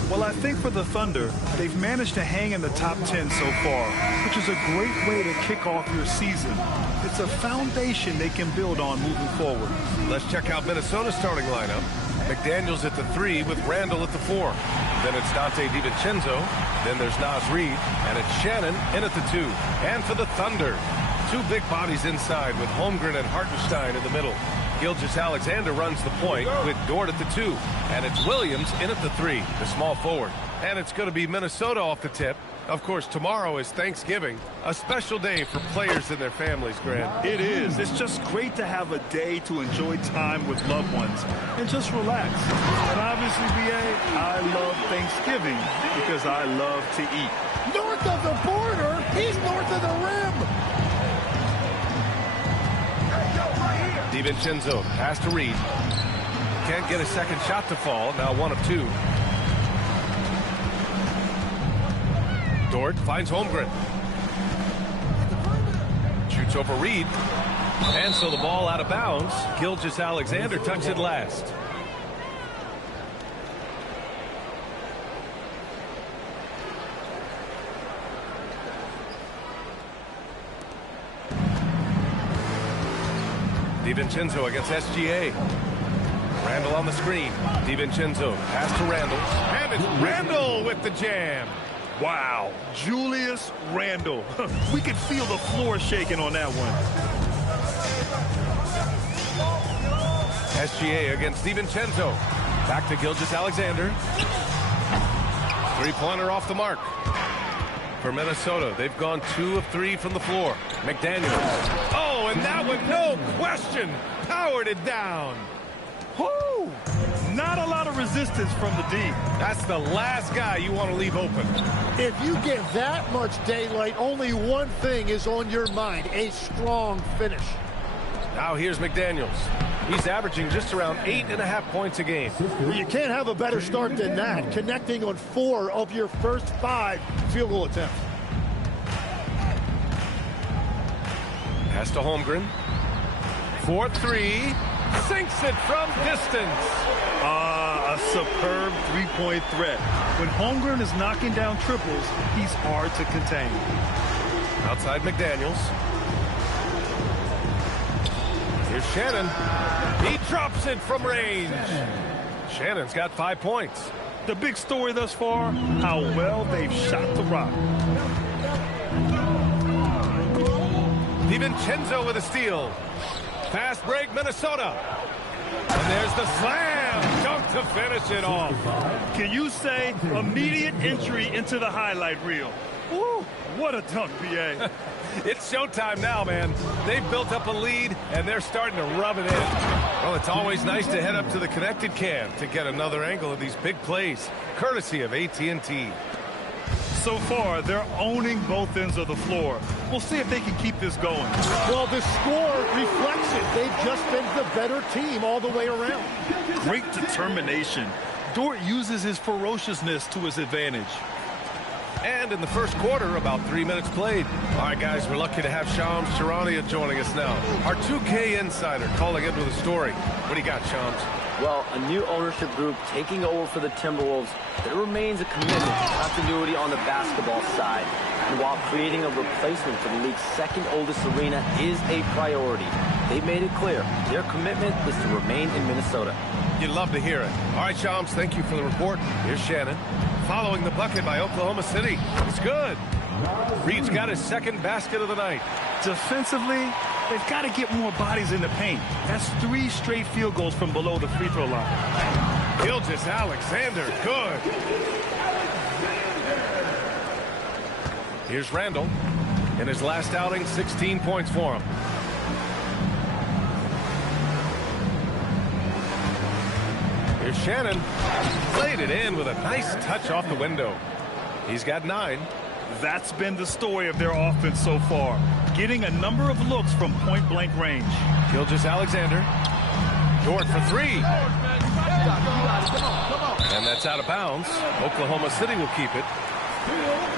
Well, I think for the Thunder, they've managed to hang in the top 10 so far, which is a great way to kick off your season. It's a foundation they can build on moving forward. Let's check out Minnesota's starting lineup. McDaniels at the 3 with Randall at the 4. Then it's Dante DiVincenzo. Then there's Naz Reid. And it's Shannon in at the 2. And for the Thunder, Two big bodies inside with Holmgren and Hartenstein in the middle. Gilgeous-Alexander runs the point with Dort at the 2. And it's Williams in at the 3, the small forward. And it's going to be Minnesota off the tip. Of course, tomorrow is Thanksgiving, a special day for players and their families, Grant. It is. It's just great to have a day to enjoy time with loved ones and just relax. And obviously, BA, I love Thanksgiving because I love to eat. North of the border, he's north of the rim. DiVincenzo pass to Reed. Can't get a second shot to fall. Now 1 of 2. Dort finds Holmgren. Shoots over Reed. And so the ball out of bounds. Gilgeous-Alexander tucks it last. DiVincenzo against SGA. Randall on the screen. DiVincenzo pass to Randall. And it's Randall with the jam. Wow, Julius Randle. We could feel the floor shaking on that one. SGA against DiVincenzo. Back to Gilgeous-Alexander. Three-pointer off the mark. For Minnesota, they've gone 2 of 3 from the floor. McDaniels. Oh, and that one, no question, powered it down. Whoo! Not a lot of resistance from the D. That's the last guy you want to leave open. If you get that much daylight, only one thing is on your mind, a strong finish. Now here's McDaniels. He's averaging just around 8.5 points a game. You can't have a better start than that, connecting on 4 of your first 5 field goal attempts. Pass to Holmgren. 4-3. Sinks it from distance. A superb three-point threat. When Holmgren is knocking down triples, he's hard to contain. Outside McDaniels. Here's Shannon. He drops it from range. Shannon's got 5 points. The big story thus far, how well they've shot the rock. DiVincenzo with a steal. Fast break, Minnesota. And there's the slam dunk to finish it off. Can you say immediate entry into the highlight reel? Woo, what a dunk, BA. It's showtime now, man. They've built up a lead, and they're starting to rub it in. Well, it's always nice to head up to the connected cam to get another angle of these big plays, courtesy of AT&T. So far, they're owning both ends of the floor. We'll see if they can keep this going. Well, the score reflects it. They've just been the better team all the way around. Great determination. Dort uses his ferociousness to his advantage. And in the first quarter, about 3 minutes played. All right, guys, we're lucky to have Shams Charania joining us now. Our 2K insider calling into the story. What do you got, Shams? Well, a new ownership group taking over for the Timberwolves. There remains a commitment to continuity on the basketball side. And while creating a replacement for the league's second oldest arena is a priority, they've made it clear their commitment is to remain in Minnesota. You'd love to hear it. All right, Shams, thank you for the report. Here's Shannon. Following the bucket by Oklahoma City. It's good. Reed's got his second basket of the night. Defensively, they've got to get more bodies in the paint. That's 3 straight field goals from below the free throw line. Gilgeous-Alexander, good. Here's Randall. In his last outing, 16 points for him. Here's Shannon. Played it in with a nice touch off the window. He's got 9. That's been the story of their offense so far. Getting a number of looks from point-blank range. Gilgeous-Alexander. Dort for 3. And that's out of bounds. Oklahoma City will keep it.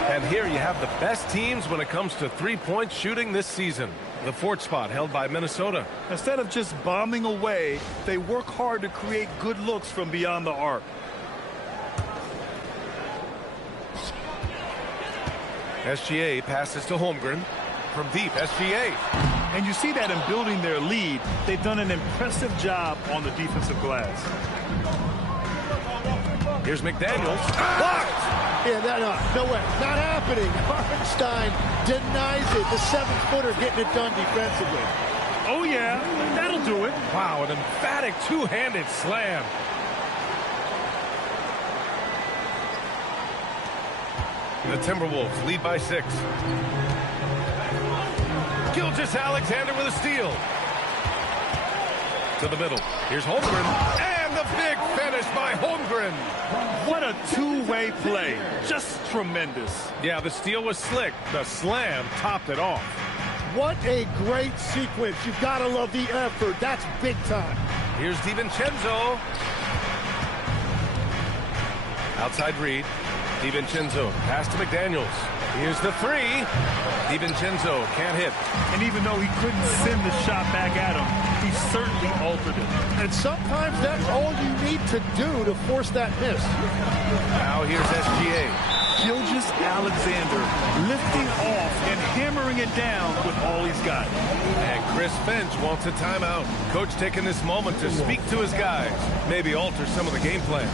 And here you have the best teams when it comes to three-point shooting this season. The 4th spot held by Minnesota. Instead of just bombing away, they work hard to create good looks from beyond the arc. SGA passes to Holmgren. From deep, SGA. And you see that in building their lead, they've done an impressive job on the defensive glass. Here's McDaniels. Blocked! Yeah, no way. Not happening. Hartenstein denies it. The 7-footer getting it done defensively. Oh, yeah. That'll do it. Wow, an emphatic two-handed slam. The Timberwolves lead by 6. Gilgeous-Alexander with a steal. To the middle. Here's Holmgren. And the big finish by Holmgren. What a two-way play. Just tremendous. Yeah, the steal was slick. The slam topped it off. What a great sequence. You've got to love the effort. That's big time. Here's DiVincenzo. Outside Reed. DiVincenzo. Pass to McDaniels. Here's the 3. DiVincenzo can't hit. And even though he couldn't send the shot back at him, he certainly altered it. And sometimes that's all you need to do to force that miss. Now here's SGA. Gilgeous-Alexander lifting off and hammering it down with all he's got. And Chris Finch wants a timeout. Coach taking this moment to speak to his guys. Maybe alter some of the game plan.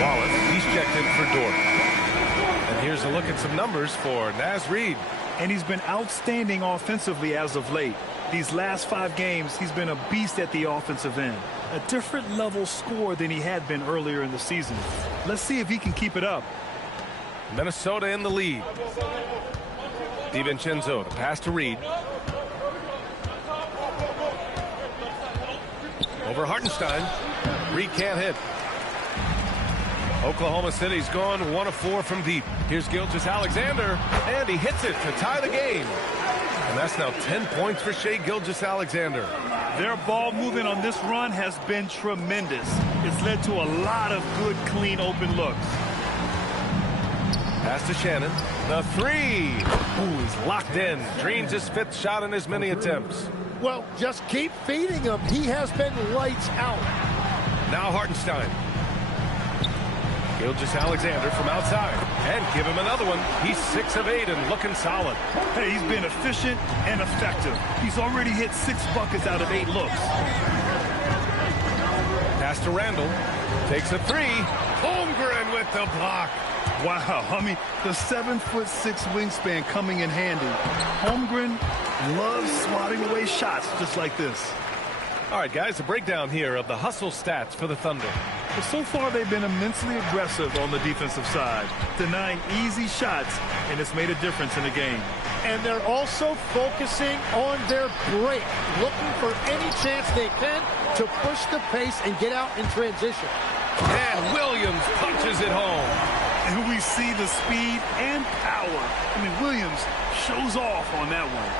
Wallace, he's checked in for Dort. And here's a look at some numbers for Naz Reid. And he's been outstanding offensively as of late. These last 5 games, he's been a beast at the offensive end. A different level score than he had been earlier in the season. Let's see if he can keep it up. Minnesota in the lead. DiVincenzo, the pass to Reed. Over Hartenstein. Reed can't hit. Oklahoma City's gone 1 of 4 from deep. Here's Gilgeous-Alexander, and he hits it to tie the game. And that's now 10 points for Shai Gilgeous-Alexander. Their ball movement on this run has been tremendous. It's led to a lot of good, clean, open looks. Pass to Shannon. The 3. Ooh, he's locked in. Dreams his 5th shot in as many attempts. Well, just keep feeding him. He has been lights out. Now Hartenstein. Gilgeous-Alexander from outside. And give him another one. He's 6 of 8 and looking solid. Hey, he's been efficient and effective. He's already hit 6 buckets out of 8 looks. Pass to Randall. Takes a 3. Holmgren with the block. Wow, I mean, the 7'6" wingspan coming in handy. Holmgren loves swatting away shots just like this. All right, guys, a breakdown here of the hustle stats for the Thunder. But so far, they've been immensely aggressive on the defensive side, denying easy shots, and it's made a difference in the game. And they're also focusing on their break, looking for any chance they can to push the pace and get out in transition. And Williams punches it home. And we see the speed and power. I mean, Williams shows off on that one.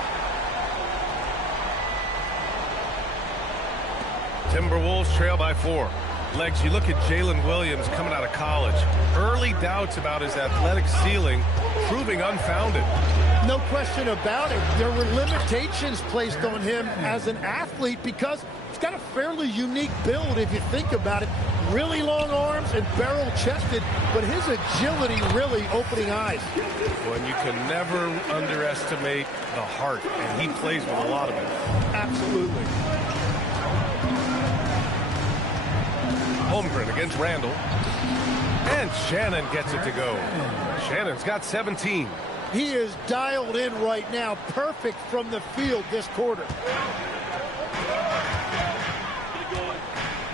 Timberwolves trail by 4. Legs, you look at Jalen Williams coming out of college. Early doubts about his athletic ceiling proving unfounded. No question about it. There were limitations placed on him as an athlete because he's got a fairly unique build if you think about it. Really long arms and barrel-chested, but his agility really opening eyes. Well, and you can never underestimate the heart, and he plays with a lot of it. Absolutely. Holmgren against Randall. And Shannon gets it to go. Shannon's got 17. He is dialed in right now. Perfect from the field this quarter.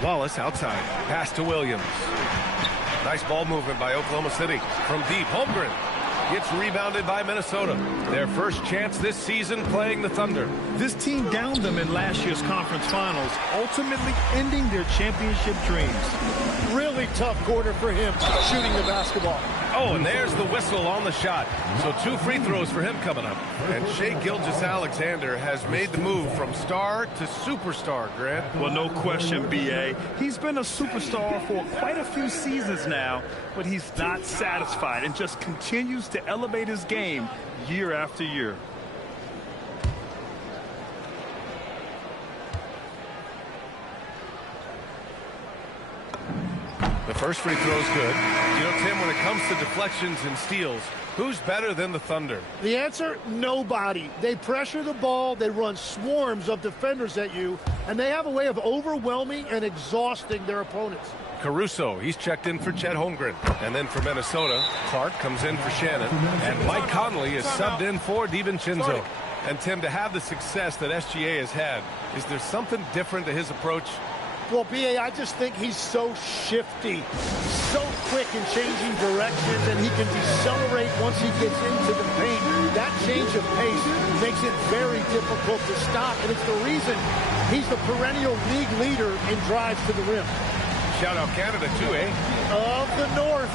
Wallace outside. Pass to Williams. Nice ball movement by Oklahoma City. From deep, Holmgren gets rebounded by Minnesota. Their first chance this season playing the Thunder. This team downed them in last year's conference finals, ultimately ending their championship dreams. Really tough quarter for him shooting the basketball. Oh, and there's the whistle on the shot. So 2 free throws for him coming up. And Shai Gilgeous-Alexander has made the move from star to superstar, Grant. Well, no question, B.A. He's been a superstar for quite a few seasons now, but he's not satisfied and just continues to elevate his game year after year. The first free throw is good. You know, Tim, when it comes to deflections and steals, who's better than the Thunder? The answer, nobody. They pressure the ball, they run swarms of defenders at you, and they have a way of overwhelming and exhausting their opponents. Caruso, he's checked in for Chet Holmgren. And then for Minnesota, Clark comes in for Shannon. And Mike Conley is subbed in for DiVincenzo. And Tim, to have the success that SGA has had, is there something different to his approach? Well, B.A., I just think he's so shifty, so quick in changing directions, and he can decelerate once he gets into the paint. That change of pace makes it very difficult to stop, and it's the reason he's the perennial league leader in drives to the rim. Shout out Canada, too, eh? Of the North.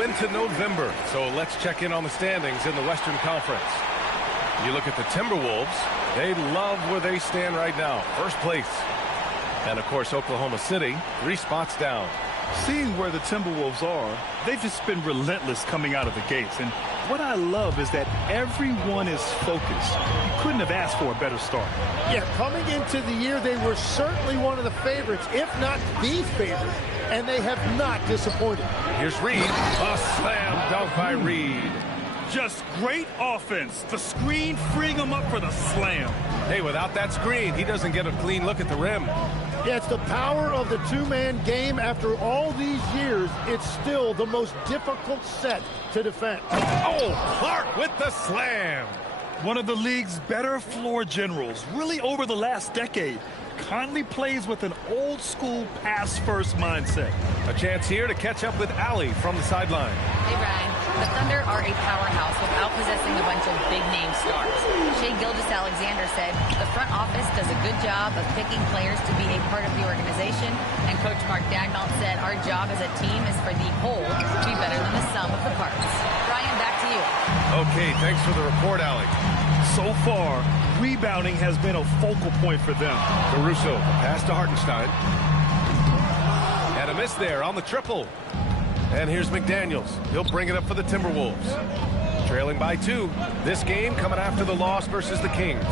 Into November, so let's check in on the standings in the Western Conference. You look at the Timberwolves, they love where they stand right now, first place. And of course Oklahoma City, 3 spots down. Seeing where the Timberwolves are, they've just been relentless coming out of the gates. And what I love is that everyone is focused. You couldn't have asked for a better start. Yeah, coming into the year, they were certainly one of the favorites, if not the favorite, and they have not disappointed. Here's Reed. A slam dunk by Reed. Just great offense. The screen freeing him up for the slam. Hey, without that screen, he doesn't get a clean look at the rim. Yeah, it's the power of the two-man game. After all these years, it's still the most difficult set to defend. Oh, Clark with the slam. One of the league's better floor generals, really over the last decade. Conley plays with an old-school pass-first mindset. A chance here to catch up with Allie from the sideline. Hey, Brian. The Thunder are a powerhouse without possessing a bunch of big-name stars. Shai Gilgeous-Alexander said the front office does a good job of picking players to be a part of the organization, and Coach Mark Daigneault said our job as a team is for the whole to be better than the sum of the parts. Brian, back to you. Okay, thanks for the report, Allie. So far, rebounding has been a focal point for them. Caruso, pass to Hartenstein. And a miss there on the triple. And here's McDaniels. He'll bring it up for the Timberwolves. Trailing by 2. This game coming after the loss versus the Kings.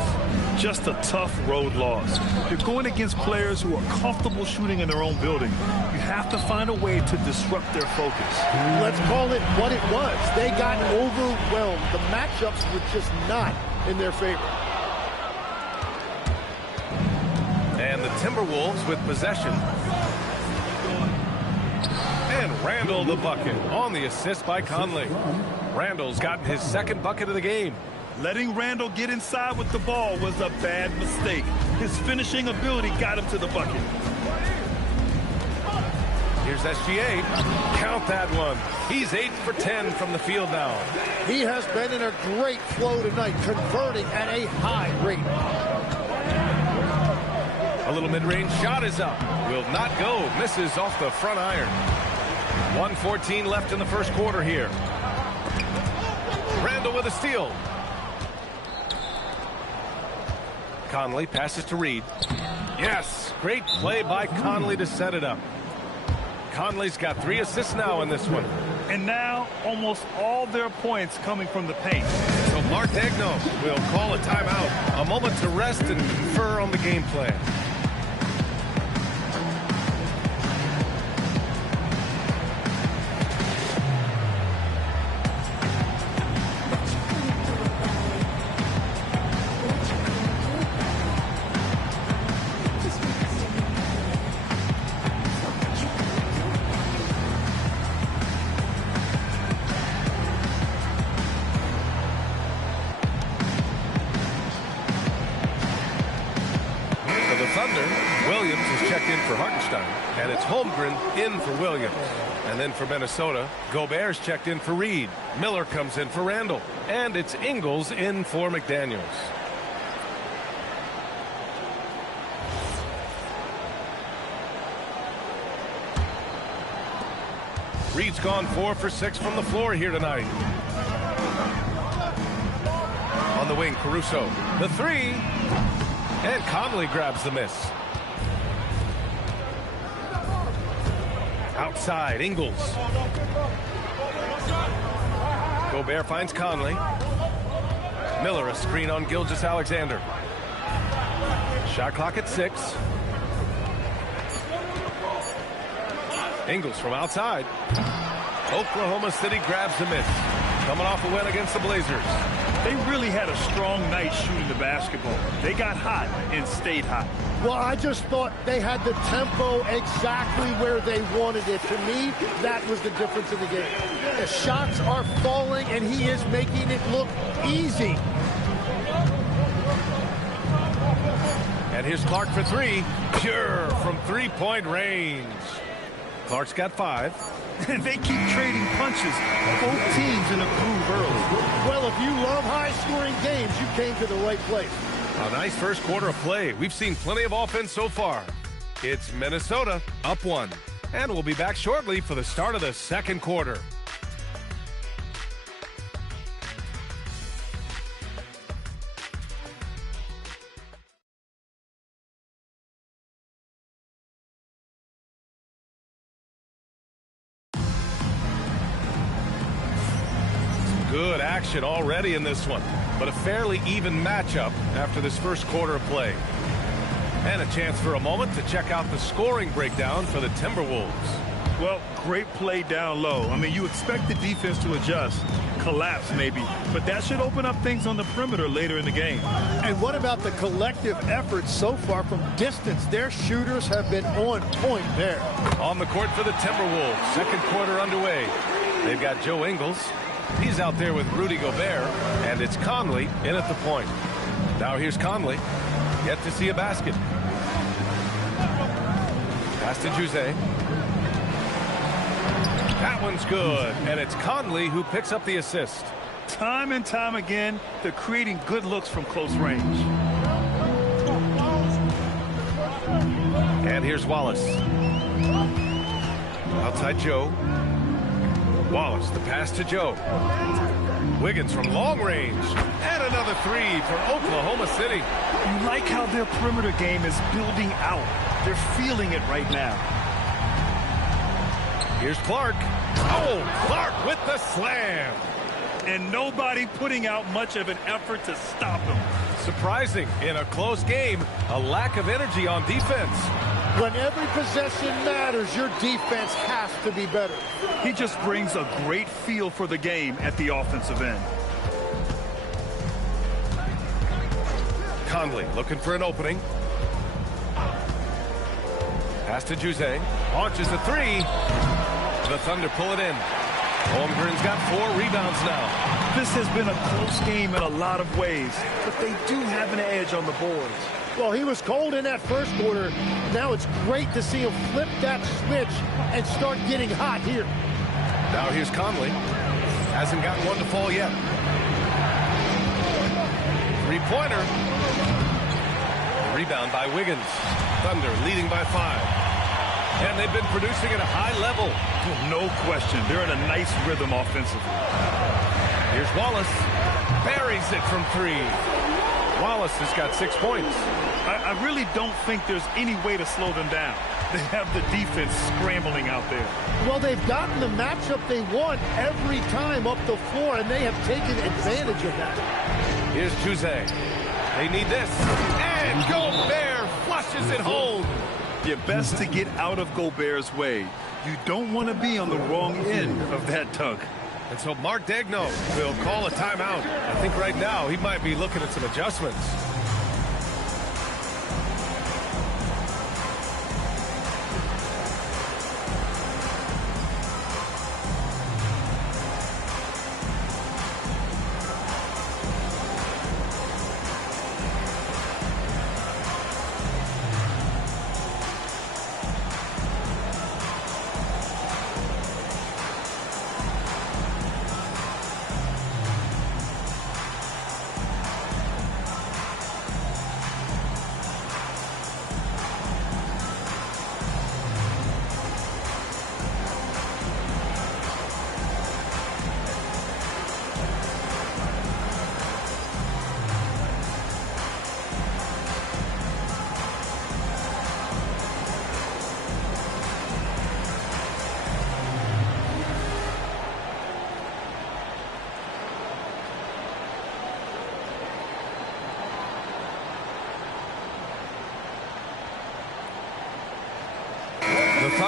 Just a tough road loss. You're going against players who are comfortable shooting in their own building. You have to find a way to disrupt their focus. Let's call it what it was. They got overwhelmed. The matchups were just not in their favor. And the Timberwolves with possession. And Randall the bucket on the assist by Conley. Randall's gotten his second bucket of the game. Letting Randall get inside with the ball was a bad mistake. His finishing ability got him to the bucket. Here's SGA. Count that one. He's 8 for 10 from the field now. He has been in a great flow tonight, converting at a high rate. A little mid-range shot is up. Will not go. Misses off the front iron. 1:14 left in the first quarter here. Randall with a steal. Conley passes to Reed. Yes, great play by Conley to set it up. Conley's got 3 assists now in this one. And now almost all their points coming from the paint. So Mark Daigneault will call a timeout. A moment to rest and confer on the game plan. And it's Holmgren in for Williams. And then for Minnesota, Gobert's checked in for Reed. Miller comes in for Randall. And it's Ingles in for McDaniels. Reed's gone 4 for 6 from the floor here tonight. On the wing, Caruso. The three. And Conley grabs the miss. Outside, Ingles. Gobert finds Conley. Miller, a screen on Gilgeous-Alexander. Shot clock at 6. Ingles from outside. Oklahoma City grabs the miss. Coming off a win against the Blazers. They really had a strong night shooting the basketball. They got hot and stayed hot. Well, I just thought they had the tempo exactly where they wanted it. To me, that was the difference in the game. The shots are falling, and he is making it look easy. And here's Clark for 3. Pure from three-point range. Clark's got 5. And they keep trading punches. Both teams in a groove early. Well, if you love high-scoring games, you came to the right place. A nice first quarter of play. We've seen plenty of offense so far. It's Minnesota up 1. And we'll be back shortly for the start of the second quarter. Good action already in this one, but a fairly even matchup after this first quarter of play. And a chance for a moment to check out the scoring breakdown for the Timberwolves. Well, great play down low. I mean, you expect the defense to adjust, collapse maybe, but that should open up things on the perimeter later in the game. And what about the collective effort so far from distance? Their shooters have been on point there. On the court for the Timberwolves, second quarter underway. They've got Joe Ingles. He's out there with Rudy Gobert, and it's Conley in at the point. Now here's Conley. Yet to see a basket. Pass to Jose. That one's good, and it's Conley who picks up the assist. Time and time again, they're creating good looks from close range. And here's Wallace. Outside Joe. Wallace, the pass to Joe. Wiggins from long range. And another 3 for Oklahoma City. You like how their perimeter game is building out. They're feeling it right now. Here's Clark. Oh, Clark with the slam. And nobody putting out much of an effort to stop him. Surprising in a close game, a lack of energy on defense. When every possession matters, your defense has to be better. He just brings a great feel for the game at the offensive end. Conley looking for an opening. Pass to Jose. Launches a 3. The Thunder pull it in. Holmgren's got 4 rebounds now. This has been a close game in a lot of ways, but they do have an edge on the boards. Well, he was cold in that first quarter. Now it's great to see him flip that switch and start getting hot here. Now here's Conley. Hasn't got one to fall yet. Three-pointer. Rebound by Wiggins. Thunder leading by 5. And they've been producing at a high level. No question. They're in a nice rhythm offensively. Here's Wallace. Buries it from 3. Wallace has got 6 points. I really don't think there's any way to slow them down. They have the defense scrambling out there. Well, they've gotten the matchup they want every time up the floor, and they have taken advantage of that. Here's Jose. They need this. And Gobert flushes it home. You're best to get out of Gobert's way. You don't want to be on the wrong end of that dunk. And so Mark Daigneault will call a timeout. I think right now he might be looking at some adjustments.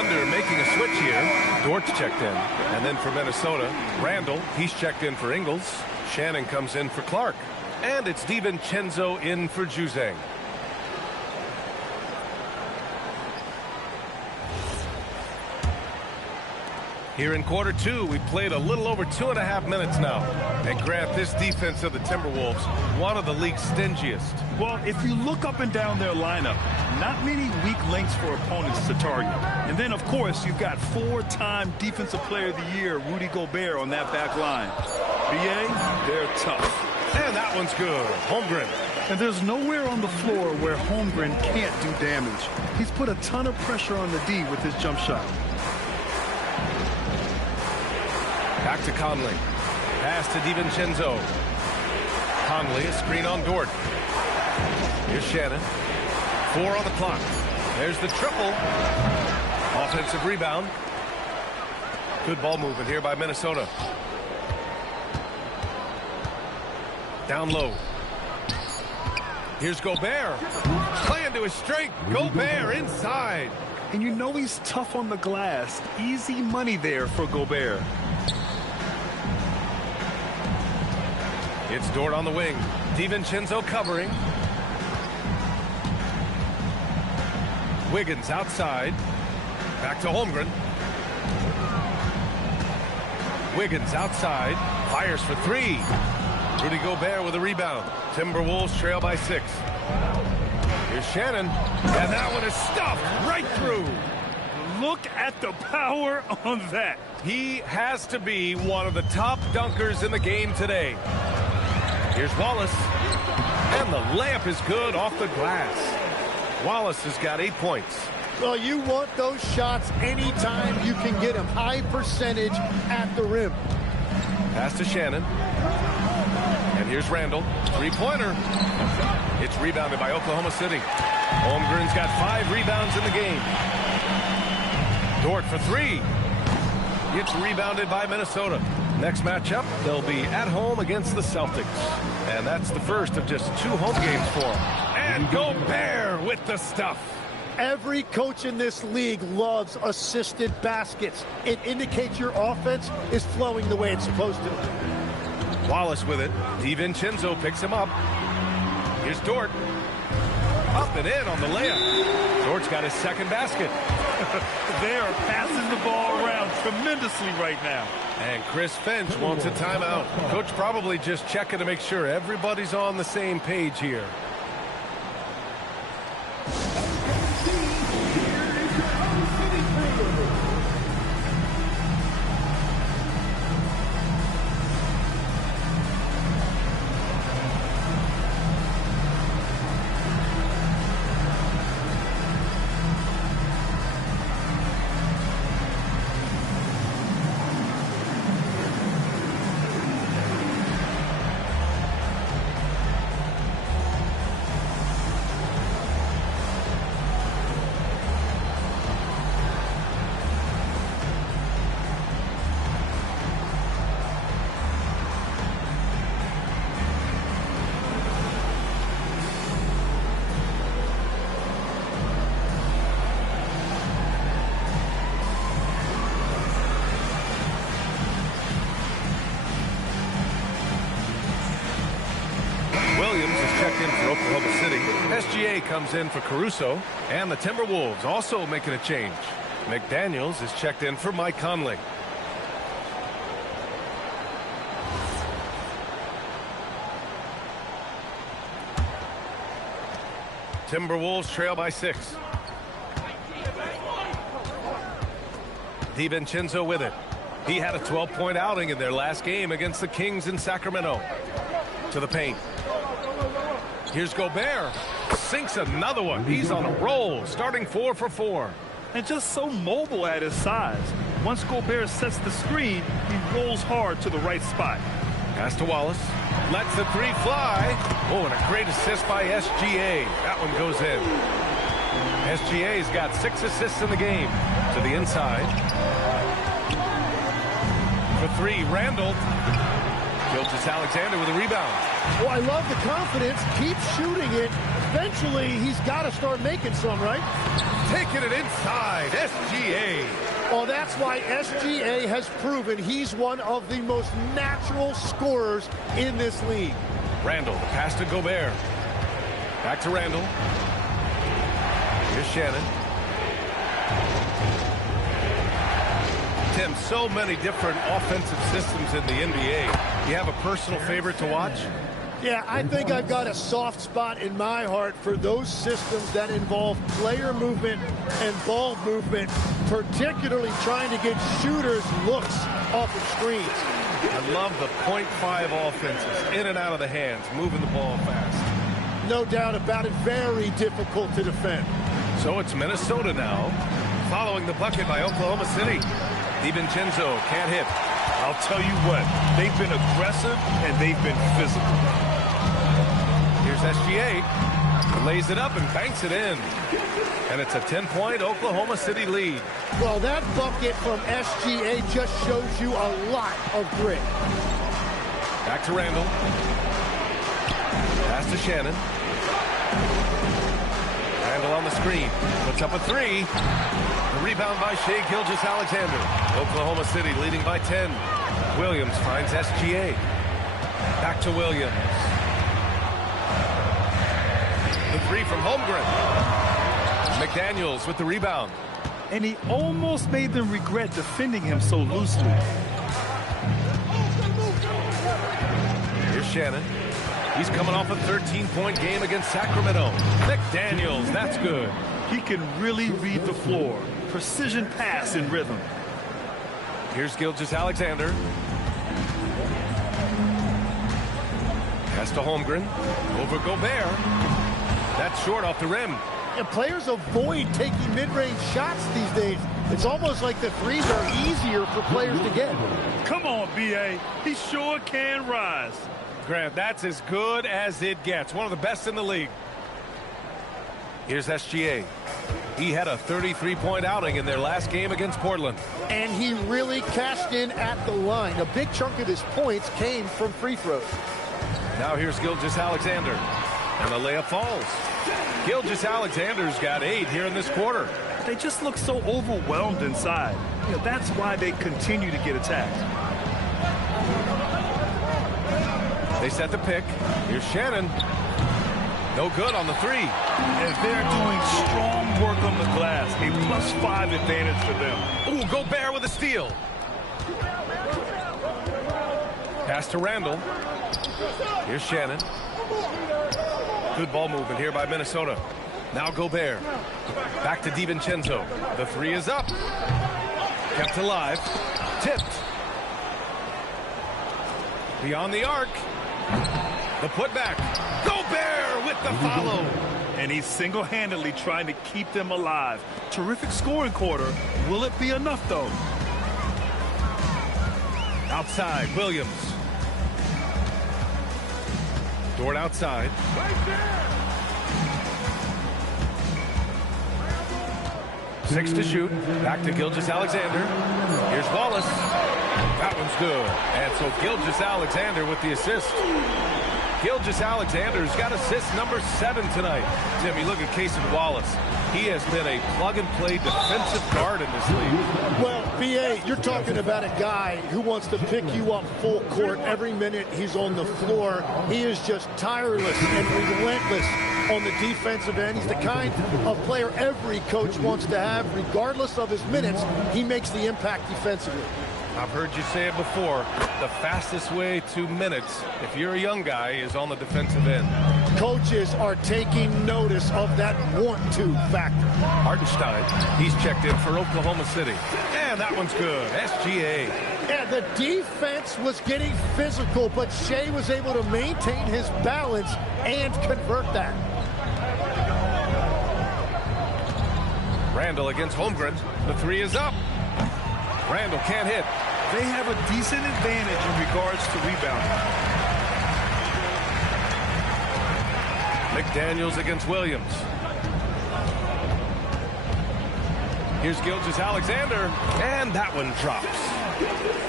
Thunder making a switch here. Dort's checked in. And then for Minnesota, Randall, he's checked in for Ingles. Shannon comes in for Clark. And it's DiVincenzo in for Juzang. Here in quarter two, we've played a little over 2.5 minutes now. And Grant, this defense of the Timberwolves, one of the league's stingiest. Well, if you look up and down their lineup, not many weak links for opponents to target. And then, of course, you've got 4-time Defensive Player of the Year, Rudy Gobert, on that back line. BA, they're tough. And that one's good. Holmgren. And there's nowhere on the floor where Holmgren can't do damage. He's put a ton of pressure on the D with his jump shot. Back to Conley. Pass to DiVincenzo. Conley, a screen on Dort. Here's Shannon. 4 on the clock. There's the triple. Offensive rebound. Good ball movement here by Minnesota. Down low. Here's Gobert. Playing to his strength. Gobert inside. And you know he's tough on the glass. Easy money there for Gobert. It's Dort on the wing. DiVincenzo covering. Wiggins outside. Back to Holmgren. Wiggins outside. Fires for 3. Rudy Gobert with a rebound. Timberwolves trail by 6. Here's Shannon. And that one is stuffed right through. Look at the power on that. He has to be one of the top dunkers in the game today. Here's Wallace. And the layup is good off the glass. Wallace has got 8 points. Well, you want those shots anytime you can get them. High percentage at the rim. Pass to Shannon. And here's Randall. 3-pointer. It's rebounded by Oklahoma City. Holmgren's got 5 rebounds in the game. Dort for 3. It's rebounded by Minnesota. Next matchup, they'll be at home against the Celtics. And that's the first of just 2 home games for them. And Gobert with the stuff. Every coach in this league loves assisted baskets. It indicates your offense is flowing the way it's supposed to. Wallace with it. DiVincenzo picks him up. Here's Dort. Up and in on the layup. Dort's got his second basket. They are passing the ball around tremendously right now. And Chris Finch wants a timeout. Coach probably just checking to make sure everybody's on the same page here. SGA comes in for Caruso, and the Timberwolves also making a change. McDaniels is checked in for Mike Conley. Timberwolves trail by 6. DiVincenzo with it. He had a 12-point outing in their last game against the Kings in Sacramento. To the paint. Here's Gobert. Sinks another one. He's on a roll, starting 4 for 4. And just so mobile at his size. Once Gobert sets the screen, he rolls hard to the right spot. Pass to Wallace. Lets the 3 fly. Oh, and a great assist by SGA. That one goes in. SGA's got 6 assists in the game. To the inside. For 3, Randall. Gilgeous-Alexander with a rebound. Well, I love the confidence. Keep shooting it. Eventually, he's got to start making some, right? Taking it inside. SGA. Well, that's why SGA has proven he's one of the most natural scorers in this league. Randall, the pass to Gobert. Back to Randall. Here's Shannon. Tim, so many different offensive systems in the NBA. You have a personal favorite to watch? Yeah, I think I've got a soft spot in my heart for those systems that involve player movement and ball movement, particularly trying to get shooters looks off of screens. I love the .5 offenses, in and out of the hands, moving the ball fast. No doubt about it, very difficult to defend. So it's Minnesota now, following the bucket by Oklahoma City. DiVincenzo can't hit. I'll tell you what, they've been aggressive and they've been physical. Here's SGA. Lays it up and banks it in. And it's a 10-point Oklahoma City lead. Well, that bucket from SGA just shows you a lot of grit. Back to Randall. Pass to Shannon. Randall on the screen. Puts up a three. The rebound by Shai Gilgeous-Alexander. Oklahoma City leading by 10. Williams finds SGA. Back to Williams. The three from Holmgren. McDaniels with the rebound. And he almost made them regret defending him so loosely. Here's Shannon. He's coming off a 13-point game against Sacramento. McDaniels, that's good. He can really read the floor. Precision pass in rhythm. Here's Gilgeous-Alexander. Pass to Holmgren. Over Gobert. That's short off the rim. Yeah, players avoid taking mid-range shots these days. It's almost like the threes are easier for players to get. Come on, B.A. He sure can rise. Grant, that's as good as it gets. One of the best in the league. Here's SGA. He had a 33-point outing in their last game against Portland. And he really cashed in at the line. A big chunk of his points came from free throws. Now here's Gilgeous-Alexander. And the layup falls. Gilgeous-Alexander's got 8 here in this quarter. They just look so overwhelmed inside. You know, that's why they continue to get attacked. They set the pick. Here's Shannon. No good on the three. And they're doing strong work on the glass. A +5 advantage for them. Ooh, Gobert with a steal. Pass to Randall. Here's Shannon. Good ball movement here by Minnesota. Now Gobert. Back to DiVincenzo. The three is up. Kept alive. Tipped. Beyond the arc. The putback. Gobert with the follow. And he's single-handedly trying to keep them alive. Terrific scoring quarter. Will it be enough, though? Outside, Williams. Dort outside. Right there. 6 to shoot. Back to Gilgeous-Alexander. Here's Wallace. That one's good. And so Gilgeous-Alexander with the assist. Gilgeous-Alexander's got assist number 7 tonight. Tim, you look at Cason Wallace. He has been a plug-and-play defensive guard in this league. Well, B.A., you're talking about a guy who wants to pick you up full court every minute he's on the floor. He is just tireless and relentless on the defensive end. He's the kind of player every coach wants to have. Regardless of his minutes, he makes the impact defensively. I've heard you say it before. The fastest way to minutes, if you're a young guy, is on the defensive end. Coaches are taking notice of that want-to factor. Hartenstein, he's checked in for Oklahoma City. And that one's good. SGA. Yeah, the defense was getting physical, but Shai was able to maintain his balance and convert that. Randall against Holmgren. The three is up. Randall can't hit. They have a decent advantage in regards to rebounding. McDaniels against Williams. Here's Gilgeous-Alexander, and that one drops.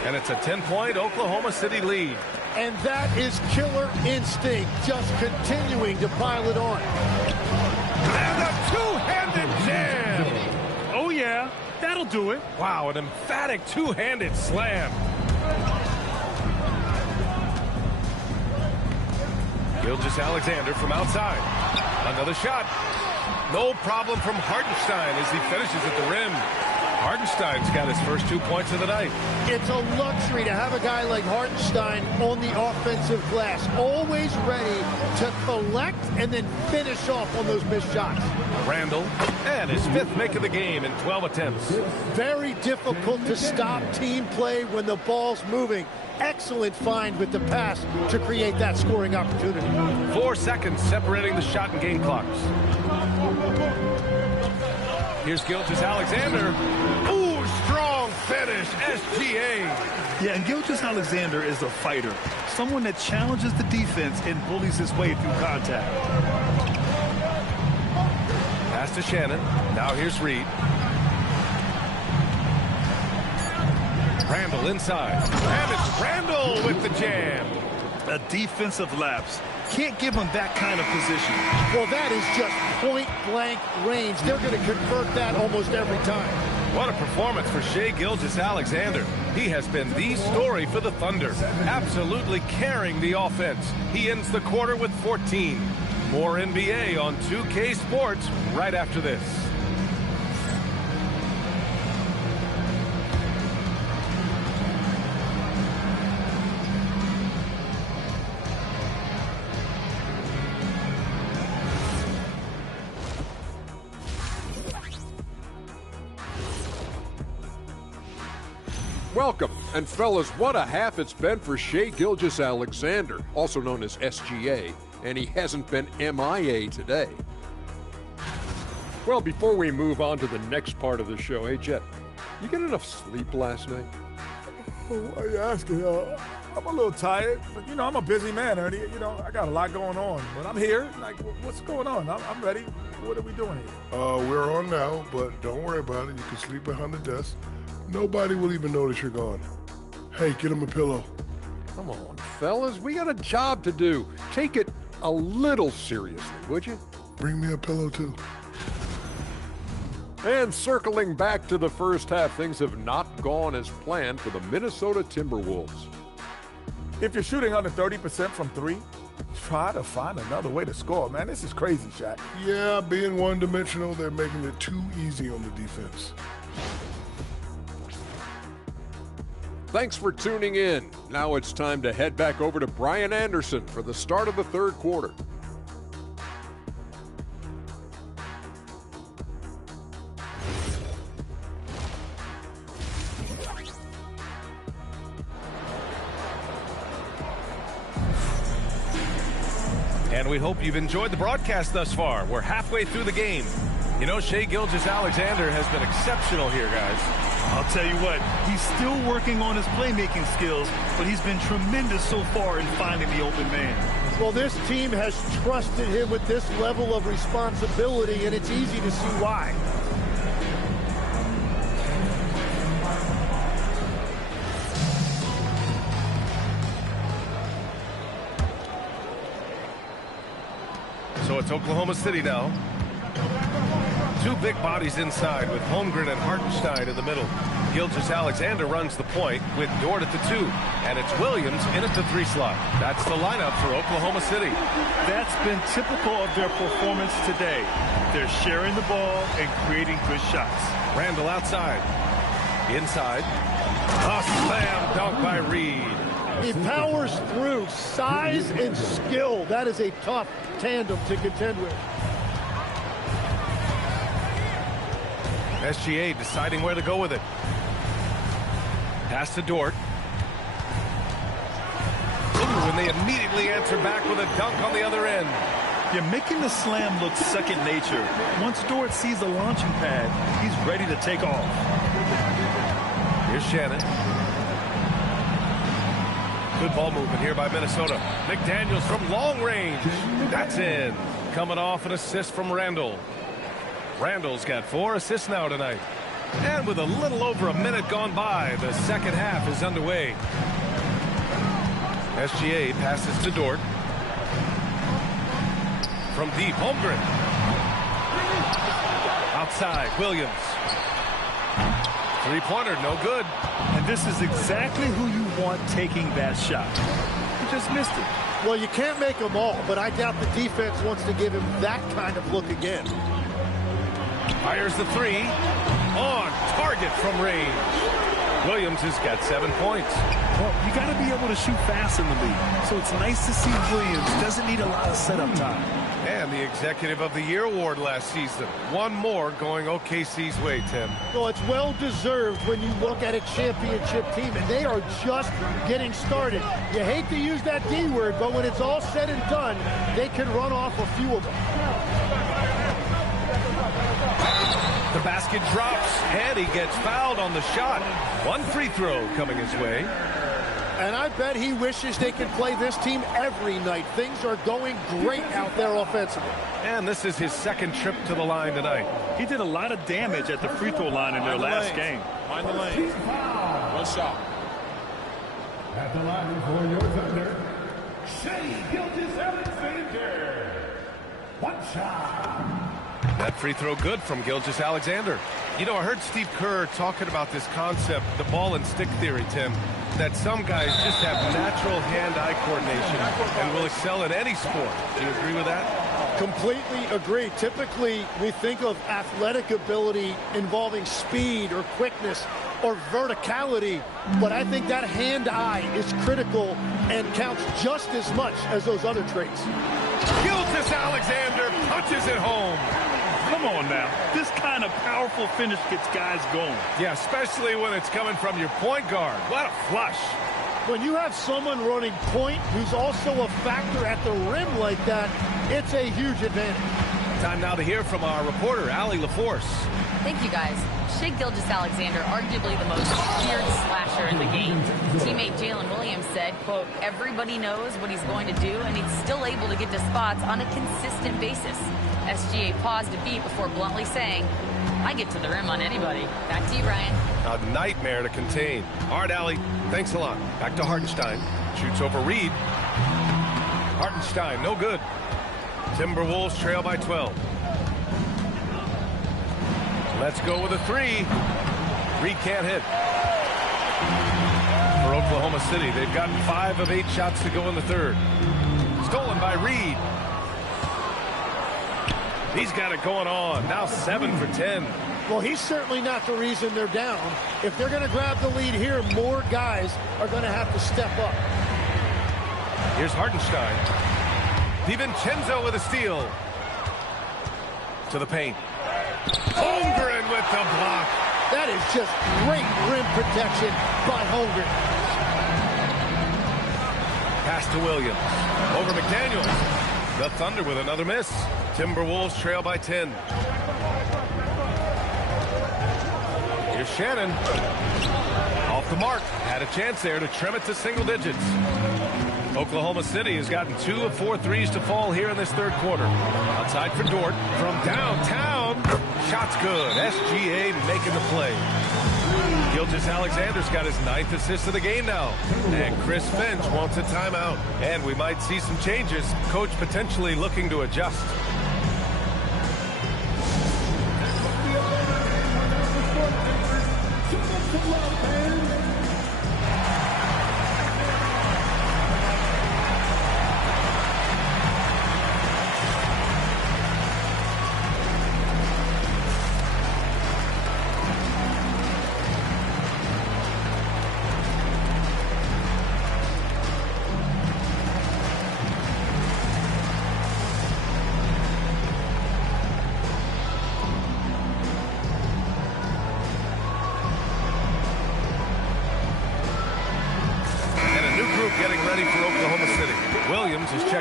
And it's a 10-point Oklahoma City lead. And that is killer instinct, just continuing to pile it on. And a two-handed jam! Oh, yeah, that'll do it. Wow, an emphatic two-handed slam. Gilgeous-Alexander from outside. Another shot. No problem from Hartenstein as he finishes at the rim. Hartenstein's got his first 2 points of the night. It's a luxury to have a guy like Hartenstein on the offensive glass, always ready to collect and then finish off on those missed shots. Randall, and his 5th make of the game in 12 attempts. Very difficult to stop team play when the ball's moving. Excellent find with the pass to create that scoring opportunity. 4 seconds separating the shot and game clocks. Here's Gilgeous-Alexander. Ooh, strong finish, SGA. Yeah, and Gilgeous-Alexander is a fighter, someone that challenges the defense and bullies his way through contact. Pass to Shannon. Now here's Reed. Randall inside. And it's Randall with the jam. A defensive lapse. Can't give him that kind of position. Well, that is just point-blank range. They're going to convert that almost every time. What a performance for Shai Gilgeous-Alexander. He has been the story for the Thunder, absolutely carrying the offense. He ends the quarter with 14. More NBA on 2K Sports right after this. Welcome, and fellas, what a half it's been for Shai Gilgeous-Alexander, also known as SGA, and he hasn't been MIA today. Well, before we move on to the next part of the show, hey, Jet, you get enough sleep last night? Why are you asking? I'm a little tired, but, you know, I'm a busy man, Ernie. You know, I got a lot going on, but I'm here. Like, what's going on? I'm ready. What are we doing here? We're on now, but don't worry about it. You can sleep behind the desk. Nobody will even notice you're gone. Hey, get him a pillow. Come on, fellas, we got a job to do. Take it a little seriously, would you? Bring me a pillow, too. And circling back to the first half, things have not gone as planned for the Minnesota Timberwolves. If you're shooting under 30% from 3, try to find another way to score, man. This is crazy, Shaq. Yeah, being one-dimensional, they're making it too easy on the defense. Thanks for tuning in. Now it's time to head back over to Brian Anderson for the start of the third quarter. And we hope you've enjoyed the broadcast thus far. We're halfway through the game. You know, Shai Gilgeous-Alexander has been exceptional here, guys. I'll tell you what, he's still working on his playmaking skills, but he's been tremendous so far in finding the open man. Well, this team has trusted him with this level of responsibility, and it's easy to see why. So it's Oklahoma City now. Two big bodies inside with Holmgren and Hartenstein in the middle. Gilgeous-Alexander runs the point with Dort at the 2. And it's Williams in at the 3 slot. That's the lineup for Oklahoma City. That's been typical of their performance today. They're sharing the ball and creating good shots. Randall outside. Inside. A slam dunk by Reed. He powers through. Size and skill. That is a tough tandem to contend with. SGA deciding where to go with it. Pass to Dort. Ooh, and they immediately answer back with a dunk on the other end. You're making the slam look second nature. Once Dort sees the launching pad, he's ready to take off. Here's Shannon. Good ball movement here by Minnesota. McDaniels from long range. That's in. Coming off an assist from Randall. Randall's got 4 assists now tonight. And with a little over a minute gone by, the second half is underway. SGA passes to Dort. From deep, Holmgren. Outside, Williams. Three-pointer, no good. And this is exactly who you want taking that shot. He just missed it. Well, you can't make them all, but I doubt the defense wants to give him that kind of look again. Fires the three. On target from range. Williams has got 7 points. Well, you got to be able to shoot fast in the league. So it's nice to see Williams doesn't need a lot of setup time. And the Executive of the Year award last season. One more going OKC's way, Tim. Well, it's well-deserved when you look at a championship team, and they are just getting started. You hate to use that D word, but when it's all said and done, they can run off a few of them. The basket drops, and he gets fouled on the shot. One free throw coming his way. And I bet he wishes they could play this team every night. Things are going great out there offensively. And this is his second trip to the line tonight. He did a lot of damage at the free throw line in their last game. Mind the lane. One shot. At the line for your Thunder, Shai Gilgeous-Alexander. One shot. That free throw good from Gilgeous-Alexander. You know, I heard Steve Kerr talking about this concept, the ball and stick theory, Tim, that some guys just have natural hand-eye coordination and will excel in any sport. Do you agree with that? Completely agree. Typically, we think of athletic ability involving speed or quickness or verticality, but I think that hand-eye is critical and counts just as much as those other traits. Gilgeous-Alexander punches it home. Come on now. This kind of powerful finish gets guys going. Yeah, especially when it's coming from your point guard. What a flush. When you have someone running point who's also a factor at the rim like that, it's a huge advantage. Time now to hear from our reporter, Allie LaForce. Thank you, guys. Shai Gilgeous-Alexander, arguably the most feared slasher in the game. Teammate Jalen Williams said, quote, everybody knows what he's going to do, and he's still able to get to spots on a consistent basis. SGA paused a beat before bluntly saying, I get to the rim on anybody. Back to you, Brian. A nightmare to contain. All right, Allie, thanks a lot. Back to Hartenstein. Shoots over Reed. Hartenstein, no good. Timberwolves trail by 12. Let's go with a three. Reed can't hit. For Oklahoma City, they've gotten 5 of 8 shots to go in the third. Stolen by Reed. He's got it going on. Now 7 for 10. Well, he's certainly not the reason they're down. If they're going to grab the lead here, more guys are going to have to step up. Here's Hartenstein. DiVincenzo with a steal. To the paint. Holmgren with the block. That is just great rim protection by Holmgren. Pass to Williams. Over McDaniels. The Thunder with another miss. Timberwolves trail by 10. Here's Shannon. Off the mark. Had a chance there to trim it to single digits. Oklahoma City has gotten 2 of 4 threes to fall here in this third quarter. Outside for Dort. From downtown. Shot's good. SGA making the play. Gilgeous-Alexander's got his 9th assist of the game now. And Chris Finch wants a timeout. And we might see some changes. Coach potentially looking to adjust.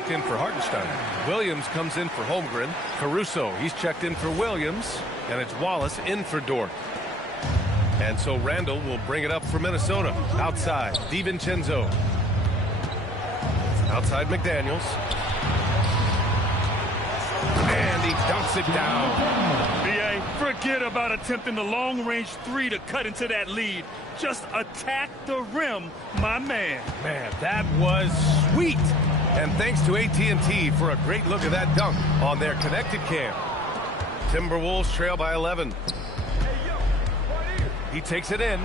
In for Hartenstein. Williams comes in for Holmgren. Caruso, he's checked in for Williams. And it's Wallace in for Dort. And so Randall will bring it up for Minnesota. Outside, DiVincenzo. Outside McDaniels. And he he dunks it down. B.A., forget about attempting the long-range three to cut into that lead. Just attack the rim, my man. Man, that was sweet. And thanks to AT&T for a great look at that dunk on their connected cam. Timberwolves trail by 11. He takes it in.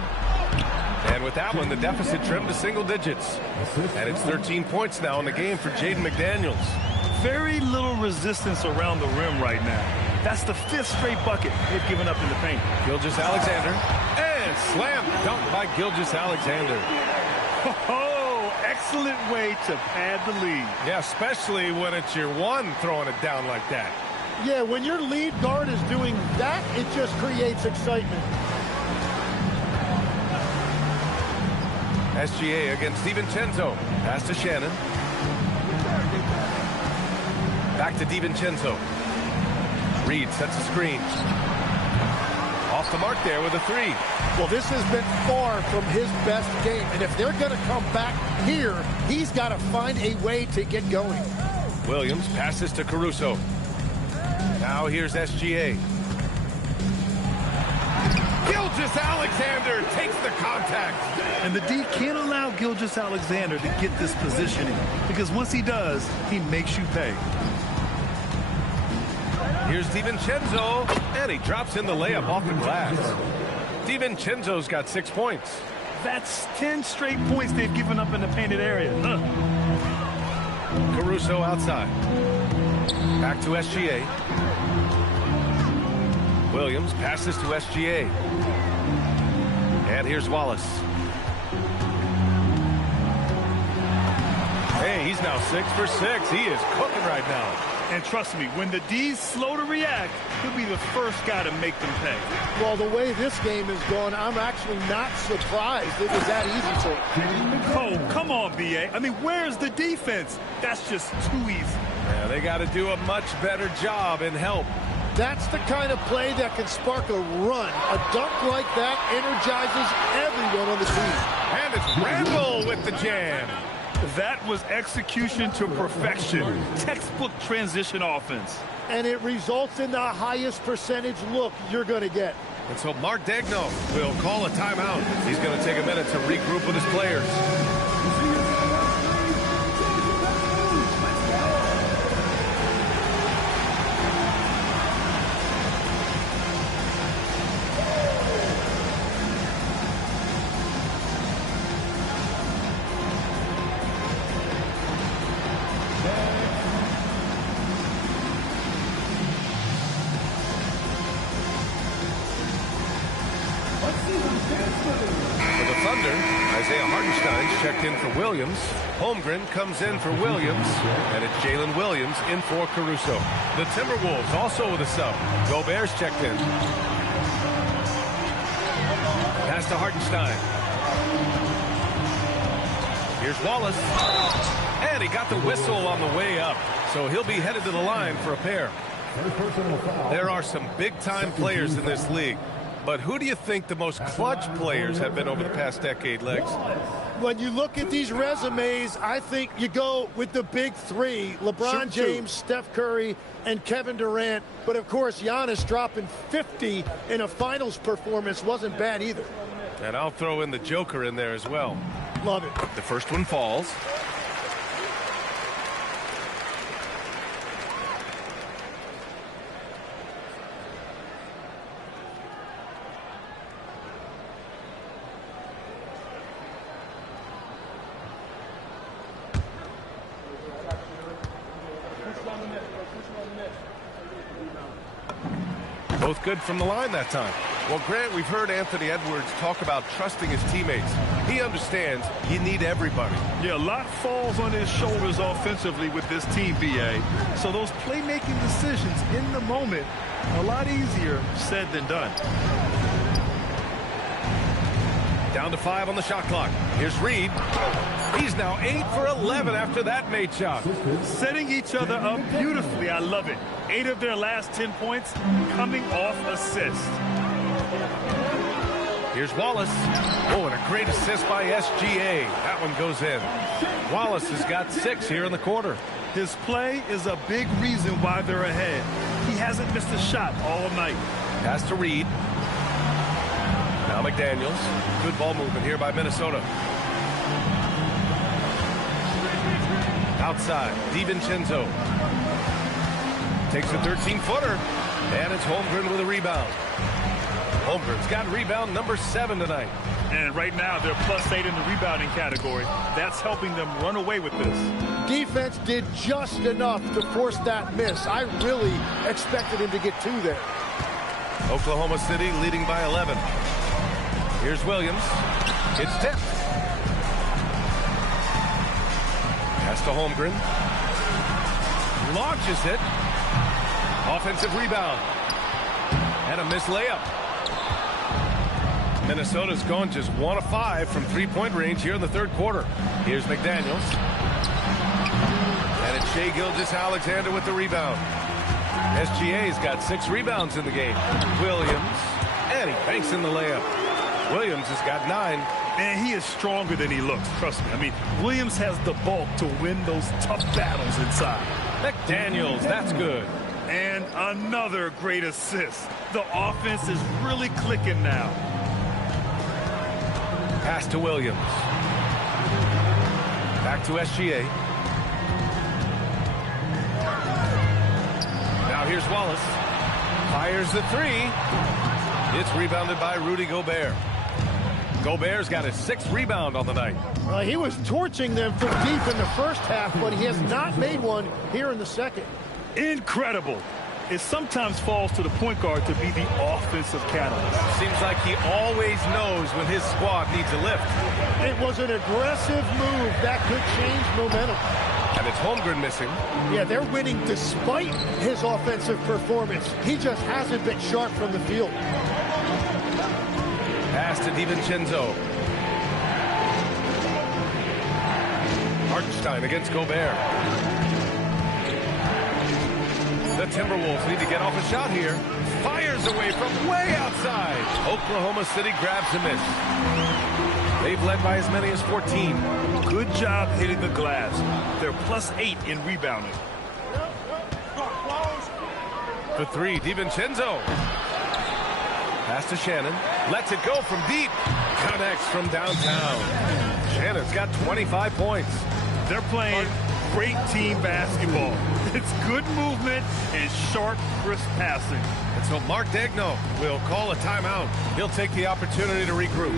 And with that one, the deficit trimmed to single digits. And it's 13 points now in the game for Jaden McDaniels. Very little resistance around the rim right now. That's the 5th straight bucket they've given up in the paint. Gilgeous-Alexander. And slam dunk by Gilgeous-Alexander. Oh, excellent way to pad the lead. Yeah, especially when it's your one throwing it down like that. Yeah, when your lead guard is doing that, it just creates excitement. SGA against DiVincenzo. Pass to Shannon. Back to DiVincenzo. Reed sets a screen. Off the mark there with a three. Well, this has been far from his best game. And if they're going to come back here, he's got to find a way to get going. Williams passes to Caruso. Now here's SGA. Gilgeous-Alexander takes the contact. And the D can't allow Gilgeous-Alexander to get this positioning, because once he does, he makes you pay. Here's DiVincenzo, and he drops in the layup off the glass. DiVincenzo's got 6 points. That's 10 straight points they've given up in the painted area. Caruso outside. Back to SGA. Williams passes to SGA. And here's Wallace. Hey, he's now 6 for 6. He is cooking right now. And trust me, when the D's slow to react, he'll be the first guy to make them pay. Well, the way this game is going, I'm actually not surprised it was that easy for him. Oh, come on, B.A. I mean, where's the defense? That's just too easy. Yeah, they got to do a much better job in help. That's the kind of play that can spark a run. A dunk like that energizes everyone on the team. And it's Randall with the jam. That was execution to perfection. Textbook transition offense. And it results in the highest percentage look you're going to get. And so Mark Daigneault will call a timeout. He's going to take a minute to regroup with his players. In for Williams. Holmgren comes in for Williams, and it's Jalen Williams in for Caruso. The Timberwolves also with a sub. Gobert's checked in. Pass to Hartenstein. Here's Wallace. And he got the whistle on the way up, so he'll be headed to the line for a pair. There are some big-time players in this league, but who do you think the most clutch players have been over the past decade, Legs? When you look at these resumes, I think you go with the big three, LeBron James, Steph Curry, and Kevin Durant. But, of course, Giannis dropping 50 in a finals performance wasn't bad either. And I'll throw in the Joker in there as well. Love it. The first one falls. Both good from the line that time. Well, Grant, we've heard Anthony Edwards talk about trusting his teammates. He understands you need everybody. Yeah, a lot falls on his shoulders offensively with this team, B.A. So those playmaking decisions in the moment, a lot easier said than done. Down to 5 on the shot clock. Here's Reed. He's now 8 for 11 after that made shot. Setting each other up beautifully. I love it. 8 of their last 10 points coming off assists. Here's Wallace. Oh, and a great assist by SGA. That one goes in. Wallace has got 6 here in the quarter. His play is a big reason why they're ahead. He He hasn't missed a shot all night. Pass to Reed. Now McDaniels. Good ball movement here by Minnesota. Outside, DiVincenzo. Takes a 13-footer. And it's Holmgren with a rebound. Holmgren's got rebound number 7 tonight. And right now, they're +8 in the rebounding category. That's helping them run away with this. Defense did just enough to force that miss. I really expected him to get 2 there. Oklahoma City leading by 11. Here's Williams. It's tipped. Pass to Holmgren. Launches it. Offensive rebound. And a missed layup. Minnesota's gone just 1 of 5 from 3-point range here in the third quarter. Here's McDaniels. And it's Shai Gilgeous-Alexander with the rebound. SGA's got 6 rebounds in the game. Williams. And he banks in the layup. Williams has got 9. And he is stronger than he looks, trust me. I mean, Williams has the bulk to win those tough battles inside. McDaniels, that's good. And another great assist. The offense is really clicking now. Pass to Williams. Back to SGA. Now here's Wallace. Fires the 3. It's rebounded by Rudy Gobert. Gobert's got his 6th rebound on the night. He was torching them from deep in the first half, but he has not made one here in the second. Incredible. It sometimes falls to the point guard to be the offensive catalyst. Seems like he always knows when his squad needs a lift. It was an aggressive move that could change momentum. And it's Holmgren missing. Yeah, they're winning despite his offensive performance. He just hasn't been sharp from the field. Pass to DiVincenzo. Hartenstein against Gobert. The Timberwolves need to get off a shot here. Fires away from way outside. Oklahoma City grabs a miss. They've led by as many as 14. Good job hitting the glass. They're +8 in rebounding. For 3, DiVincenzo. Pass to Shannon. Lets it go from deep. Connects from downtown. Shannon's got 25 points. They're playing great team basketball. It's good movement and sharp, crisp passing. And so Mark Daigneault will call a timeout. He'll take the opportunity to regroup.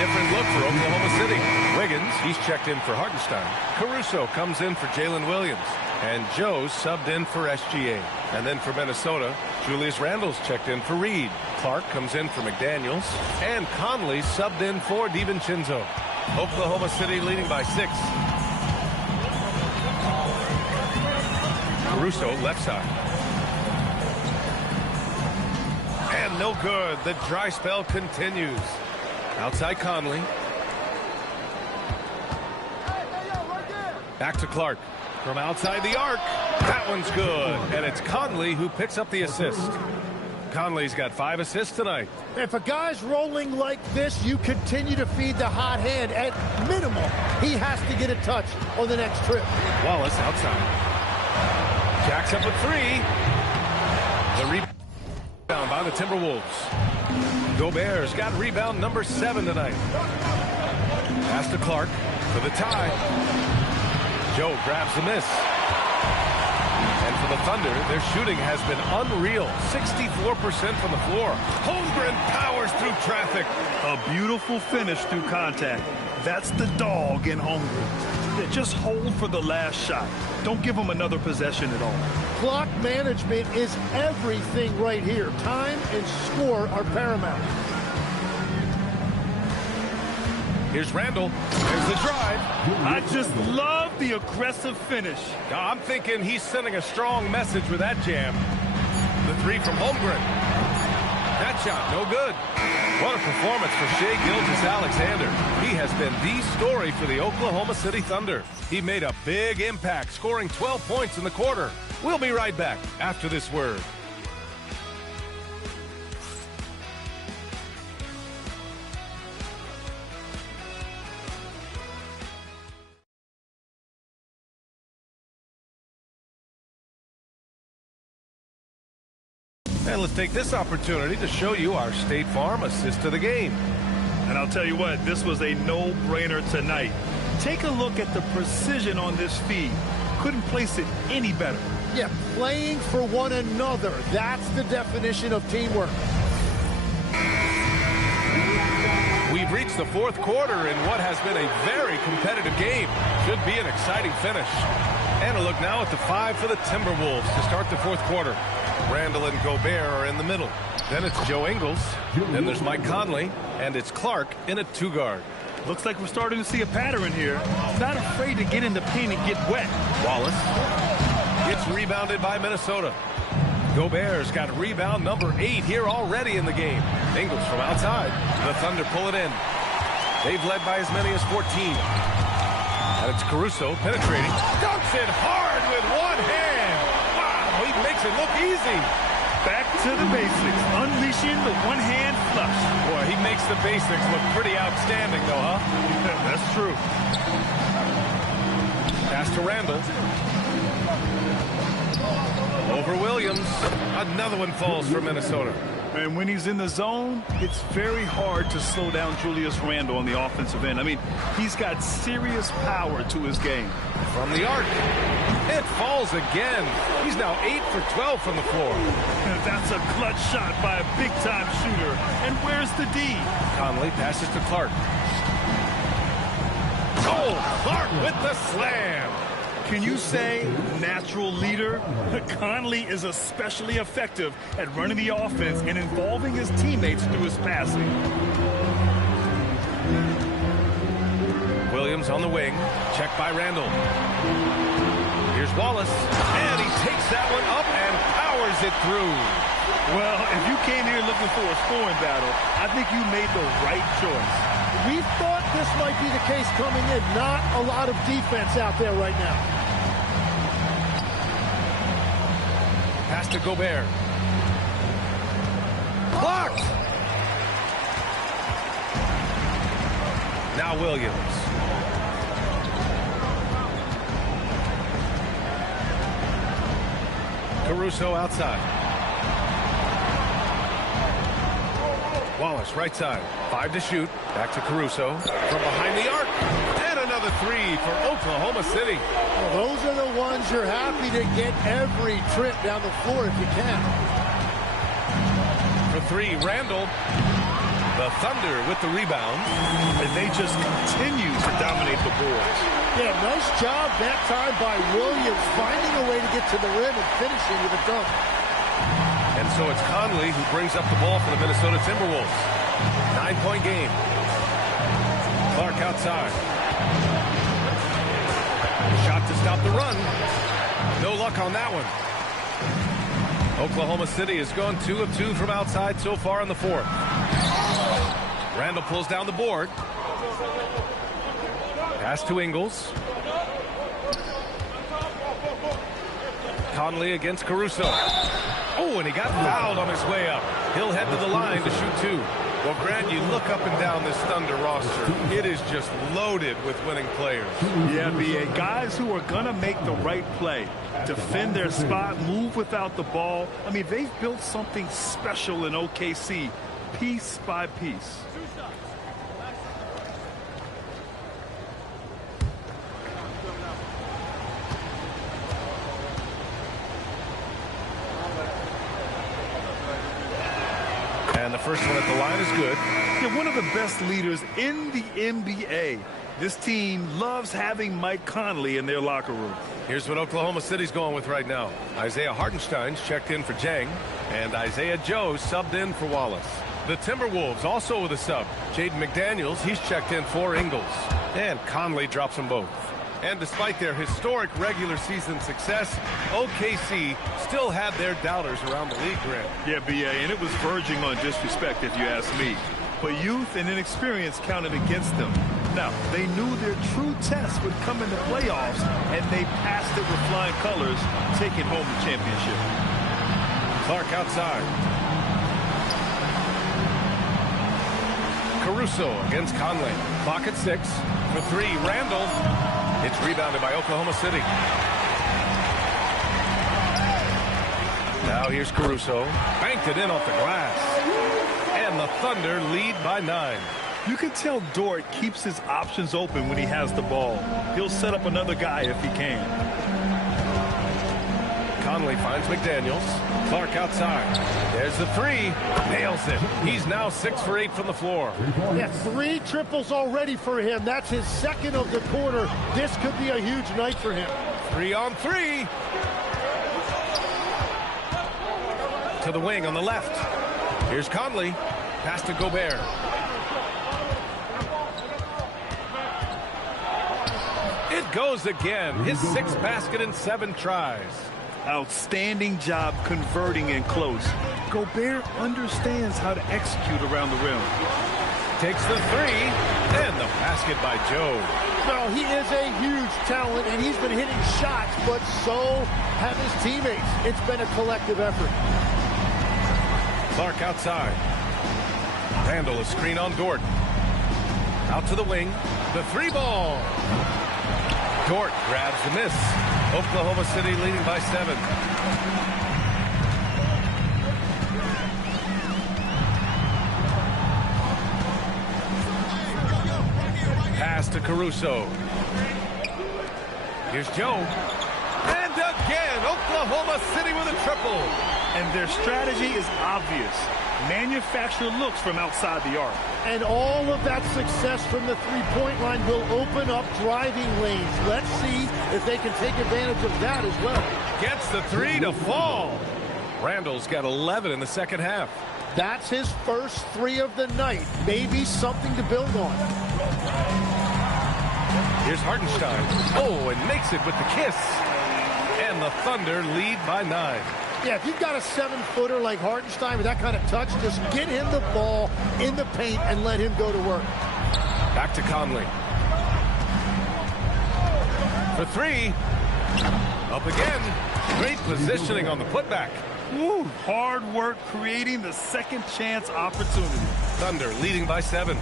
Different look for Oklahoma City. Wiggins, he's checked in for Hartenstein. Caruso comes in for Jalen Williams. And Joe subbed in for SGA. And then for Minnesota, Julius Randle's checked in for Reed. Clark comes in for McDaniels. And Conley subbed in for DiVincenzo. Oklahoma City leading by 6. Caruso left side. And no good. The dry spell continues. Outside Conley. Back to Clark. From outside the arc. That one's good. And it's Conley who picks up the assist. Conley's got 5 assists tonight. If a guy's rolling like this, you continue to feed the hot hand. At minimum, he has to get a touch on the next trip. Wallace outside. Jacks up a 3. The rebound by the Timberwolves. Gobert's got rebound number 7 tonight. Pass to Clark for the tie. Joe grabs the miss. And for the Thunder, their shooting has been unreal. 64% from the floor. Holmgren powers through traffic. A beautiful finish through contact. That's the dog in Holmgren. Yeah, just hold for the last shot. Don't give him another possession at all. Clock management is everything right here. Time and score are paramount. Here's Randall. There's the drive. I just love the aggressive finish. I'm thinking he's sending a strong message with that jam. The three from Holmgren. That shot, no good. What a performance for Shai Gilgeous-Alexander. He has been the story for the Oklahoma City Thunder. He made a big impact, scoring 12 points in the quarter. We'll be right back after this word. And let's take this opportunity to show you our State Farm assist to the game. And I'll tell you what, this was a no-brainer tonight. Take a look at the precision on this feed. Couldn't place it any better. Yeah, playing for one another. That's the definition of teamwork. We've reached the fourth quarter in what has been a very competitive game. Should be an exciting finish. And a look now at the 5 for the Timberwolves to start the fourth quarter. Randall and Gobert are in the middle. Then it's Joe Ingles. Then there's Mike Conley. And it's Clark in a 2-guard. Looks like we're starting to see a pattern here. Not afraid to get in the paint and get wet. Wallace gets rebounded by Minnesota. Gobert's got rebound number 8 here already in the game. Ingles from outside. The Thunder pull it in. They've led by as many as 14. And it's Caruso penetrating. Dunks it hard with one hand. Wow, he makes it look easy. Back to the basics, unleashing the one-hand flush. Boy, he makes the basics look pretty outstanding, though, huh? That's true. Pass to Randall. Over Williams. Another one falls for Minnesota. And when he's in the zone, it's very hard to slow down Julius Randle on the offensive end. I mean, he's got serious power to his game. From the arc. It falls again. He's now 8 for 12 from the floor. That's a clutch shot by a big-time shooter. And where's the D? Conley passes to Clark. Oh, Clark with the slam. Can you say natural leader? Conley is especially effective at running the offense and involving his teammates through his passing. Williams on the wing. Checked by Randall. Here's Wallace. And he takes that one up and powers it through. Well, if you came here looking for a scoring battle, I think you made the right choice. We thought this might be the case coming in. Not a lot of defense out there right now. Pass to Gobert. Blocked! Now Williams. Caruso outside. Wallace right side. 5 to shoot. Back to Caruso. From behind the arc. And another 3 for Oklahoma City. Well, those are the ones you're happy to get every trip down the floor if you can. For 3, Randall. The Thunder with the rebound. And they just continue to dominate the boards. Yeah, nice job that time by Williams finding a way to get to the rim and finishing with a dunk. And so it's Conley who brings up the ball for the Minnesota Timberwolves. 9-point game. Clark outside. Shot to stop the run. No luck on that one. Oklahoma City has gone 2 of 2 from outside so far in the fourth. Randall pulls down the board. Pass to Ingles. Conley against Caruso. Oh, and he got fouled on his way up. He'll head to the line to shoot 2. Well, Grant, you look up and down this Thunder roster. It is just loaded with winning players. Yeah, B.A. Guys who are going to make the right play. Defend their spot, move without the ball. I mean, they've built something special in OKC, piece by piece. And the first one at the line is good. Yeah, one of the best leaders in the NBA. This team loves having Mike Conley in their locker room. Here's what Oklahoma City's going with right now. Isaiah Hartenstein's checked in for Jang, and Isaiah Joe subbed in for Wallace. The Timberwolves also with a sub. Jaden McDaniels, he's checked in for Ingles. And Conley drops them both. And despite their historic regular season success, OKC still had their doubters around the league, Grant. Yeah, B.A., and it was verging on disrespect if you ask me. But youth and inexperience counted against them. Now, they knew their true test would come in the playoffs, and they passed it with flying colors, taking home the championship. Clark outside. Caruso against Conley. Clock at 6. For 3, Randall. It's rebounded by Oklahoma City. Now here's Caruso. Banked it in off the glass. And the Thunder lead by 9. You can tell Dort keeps his options open when he has the ball. He'll set up another guy if he can. Conley finds McDaniels. Clark outside. There's the 3. Nails it. He's now 6 for 8 from the floor. Yeah, 3 triples already for him. That's his second of the quarter. This could be a huge night for him. 3 on 3. To the wing on the left. Here's Conley. Pass to Gobert. It goes again. His 6th basket in 7 tries. Outstanding job converting in close. Gobert understands how to execute around the rim. Takes the 3, and the basket by Joe. Well, he is a huge talent, and he's been hitting shots, but so have his teammates. It's been a collective effort. Clark outside. Randall a screen on Dort. Out to the wing. The 3 ball. Dort grabs the miss. Oklahoma City leading by 7. Pass to Caruso. Here's Joe. And again, Oklahoma City with a triple. And their strategy is obvious. Manufacture looks from outside the arc. And all of that success from the three-point line will open up driving lanes. Let's see if they can take advantage of that as well. Gets the 3 to fall. Randall's got 11 in the second half. That's his first 3 of the night. Maybe something to build on. Here's Hartenstein. Oh, and makes it with the kiss. And the Thunder lead by 9. Yeah, if you've got a 7-footer like Hartenstein with that kind of touch, just get him the ball in the paint and let him go to work. Back to Conley. For 3. Up again. Great positioning on the putback. Woo, hard work creating the second chance opportunity. Thunder leading by 7.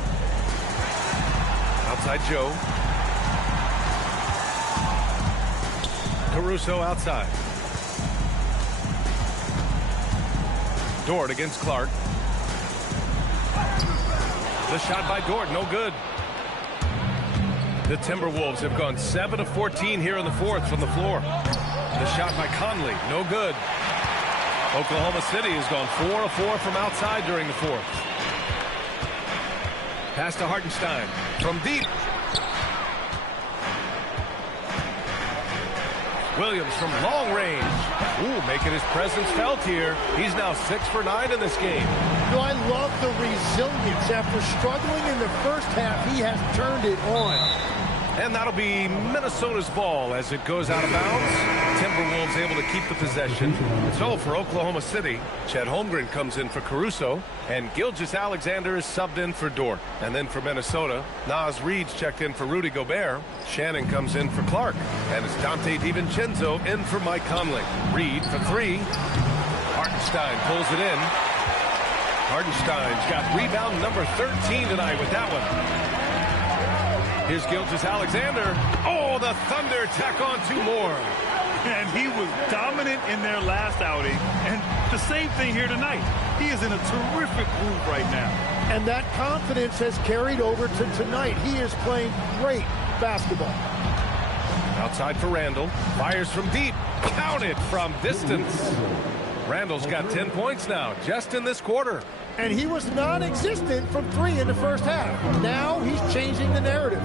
Outside Joe. Caruso outside. Dort against Clark. The shot by Dort, no good. The Timberwolves have gone 7 of 14 here in the 4th from the floor. The shot by Conley, no good. Oklahoma City has gone 4 of 4 from outside during the 4th. Pass to Hartenstein from deep. Williams from long range. Ooh, making his presence felt here. He's now 6 for 9 in this game. No, I love the resilience. After struggling in the first half, he has turned it on. And that'll be Minnesota's ball as it goes out of bounds. Timberwolves able to keep the possession. So for Oklahoma City, Chet Holmgren comes in for Caruso, and Gilgeous-Alexander is subbed in for Dort. And then for Minnesota, Naz Reid's checked in for Rudy Gobert. Shannon comes in for Clark, and it's Dante DiVincenzo in for Mike Conley. Reid for 3. Hartenstein pulls it in. Hartenstein's got rebound number 13 tonight with that one. Here's Gilgeous-Alexander. Oh, the Thunder tack on 2 more. And he was dominant in their last outing. And the same thing here tonight. He is in a terrific groove right now. And that confidence has carried over to tonight. He is playing great basketball. Outside for Randall. Fires from deep. Counted from distance. Randall's got 10 points now, just in this quarter. and he was non-existent from 3 in the first half. Now he's changing the narrative.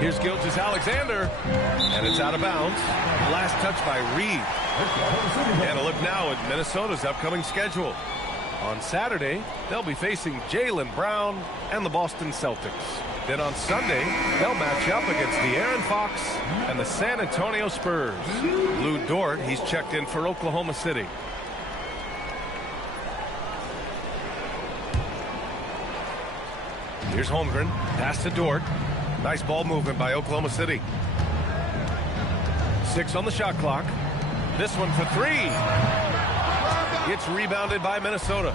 Here's Gilgeous-Alexander, and it's out of bounds. Last touch by Reed. And a look now at Minnesota's upcoming schedule. On Saturday, they'll be facing Jaylen Brown and the Boston Celtics. Then on Sunday, they'll match up against De'Aaron Fox and the San Antonio Spurs. Lou Dort, he's checked in for Oklahoma City. Here's Holmgren, pass to Dort. Nice ball movement by Oklahoma City. 6 on the shot clock. This one for 3. It's rebounded by Minnesota.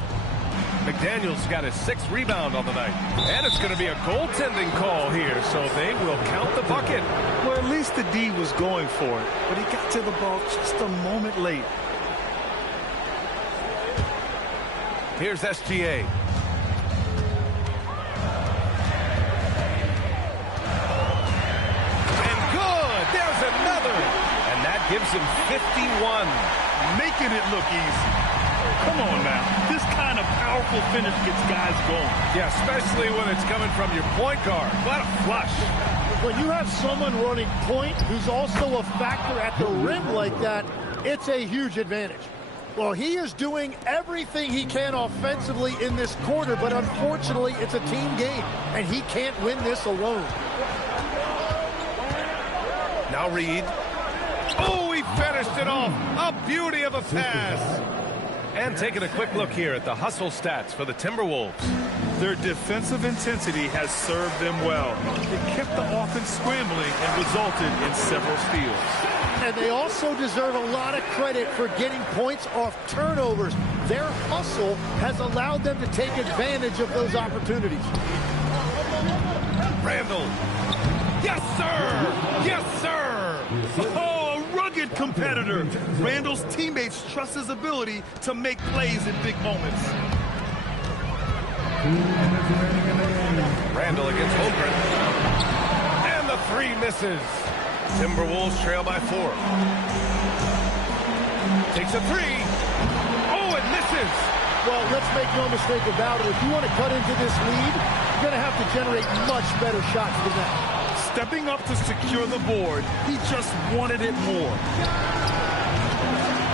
McDaniel's got his 6th rebound on the night. And it's going to be a goaltending call here, so they will count the bucket. Well, at least the D was going for it, but he got to the ball just a moment late. Here's SGA. And good! There's another! And that gives him 51. Making it look easy. Come on now. This kind of powerful finish gets guys going. Yeah, especially when it's coming from your point guard. What a flush. When you have someone running point who's also a factor at the rim like that, it's a huge advantage. Well, he is doing everything he can offensively in this quarter, but unfortunately, it's a team game, and he can't win this alone. Now Reed. Oh, he finished it off. A beauty of a pass. And taking a quick look here at the hustle stats for the Timberwolves. Their defensive intensity has served them well. It kept the offense scrambling and resulted in several steals. And they also deserve a lot of credit for getting points off turnovers. Their hustle has allowed them to take advantage of those opportunities. Randall. Yes, sir! Yes, sir! Oh, a rugged competitor. Randall's teammates trust his ability to make plays in big moments. Randall against Holmgren. And the 3 misses. Timberwolves trail by 4. Takes a 3. Oh, it misses. Well, let's make no mistake about it. If you want to cut into this lead, you're going to have to generate much better shots than that. Stepping up to secure the board, he just wanted it more.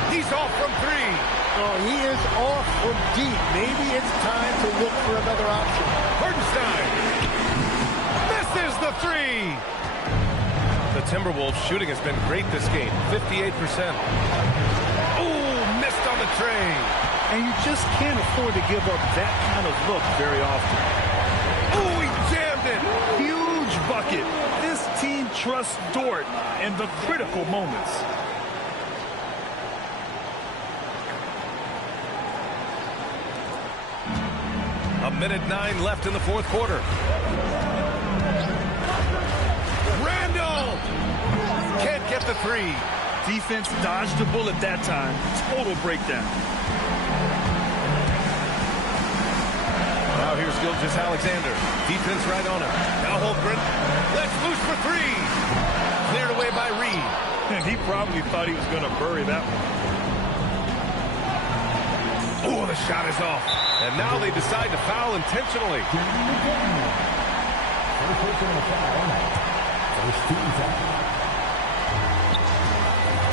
He's off from 3. Oh, he is off from deep. Maybe it's time to look for another option. Hartenstein. Misses the 3. The Timberwolves shooting has been great this game, 58%. Oh, missed on the tray. And you just can't afford to give up that kind of look very often. Oh, he jammed it. Huge bucket. This team trusts Dort in the critical moments. A minute 9 left in the 4th quarter. Randall! Can't get the 3. Defense dodged a bullet that time. Total breakdown. Now here's Gilgeous-Alexander. Defense right on him. Now Holmgren. Let's loose for 3. Cleared away by Reed. And he probably thought he was going to bury that one. Oh, the shot is off. And now they decide to foul intentionally.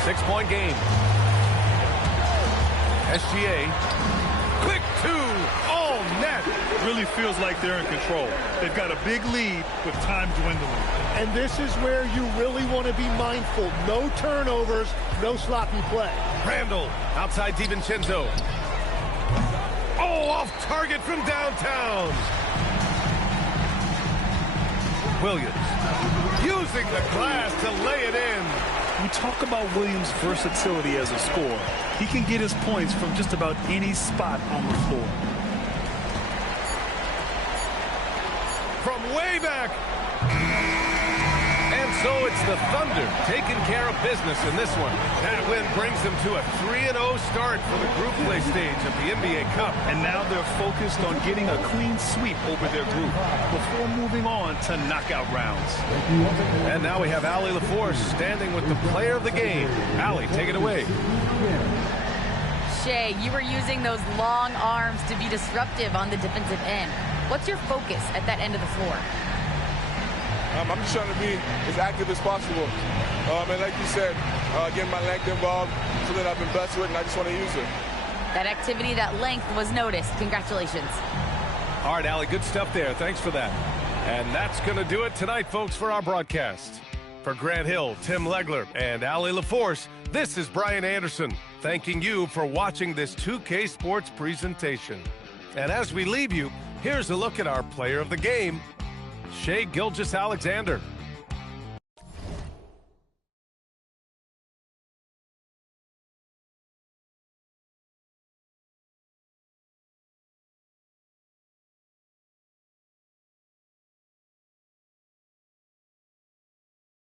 6-point game. SGA. Quick 2. All net. Really feels like they're in control. They've got a big lead with time dwindling. And this is where you really want to be mindful. No turnovers, no sloppy play. Randall outside DiVincenzo. Oh, off target from downtown. Williams using the glass to lay it in. We talk about Williams' versatility as a scorer. He can get his points from just about any spot on the floor. From way back. And so it's the Thunder taking care of business in this one. That win brings them to a 3-0 start for the group play stage of the NBA Cup. And now they're focused on getting a clean sweep over their group before moving on to knockout rounds. And now we have Allie LaForce standing with the player of the game. Allie, take it away. Shea, you were using those long arms to be disruptive on the defensive end. What's your focus at that end of the floor? I'm just trying to be as active as possible. And like you said, getting my length involved, so that I've been blessed with, and I just want to use it. That activity, that length was noticed. Congratulations. All right, Allie, good stuff there. Thanks for that. And that's going to do it tonight, folks, for our broadcast. For Grant Hill, Tim Legler, and Allie LaForce, this is Brian Anderson, thanking you for watching this 2K Sports presentation. And as we leave you, here's a look at our player of the game, Shai Gilgeous-Alexander.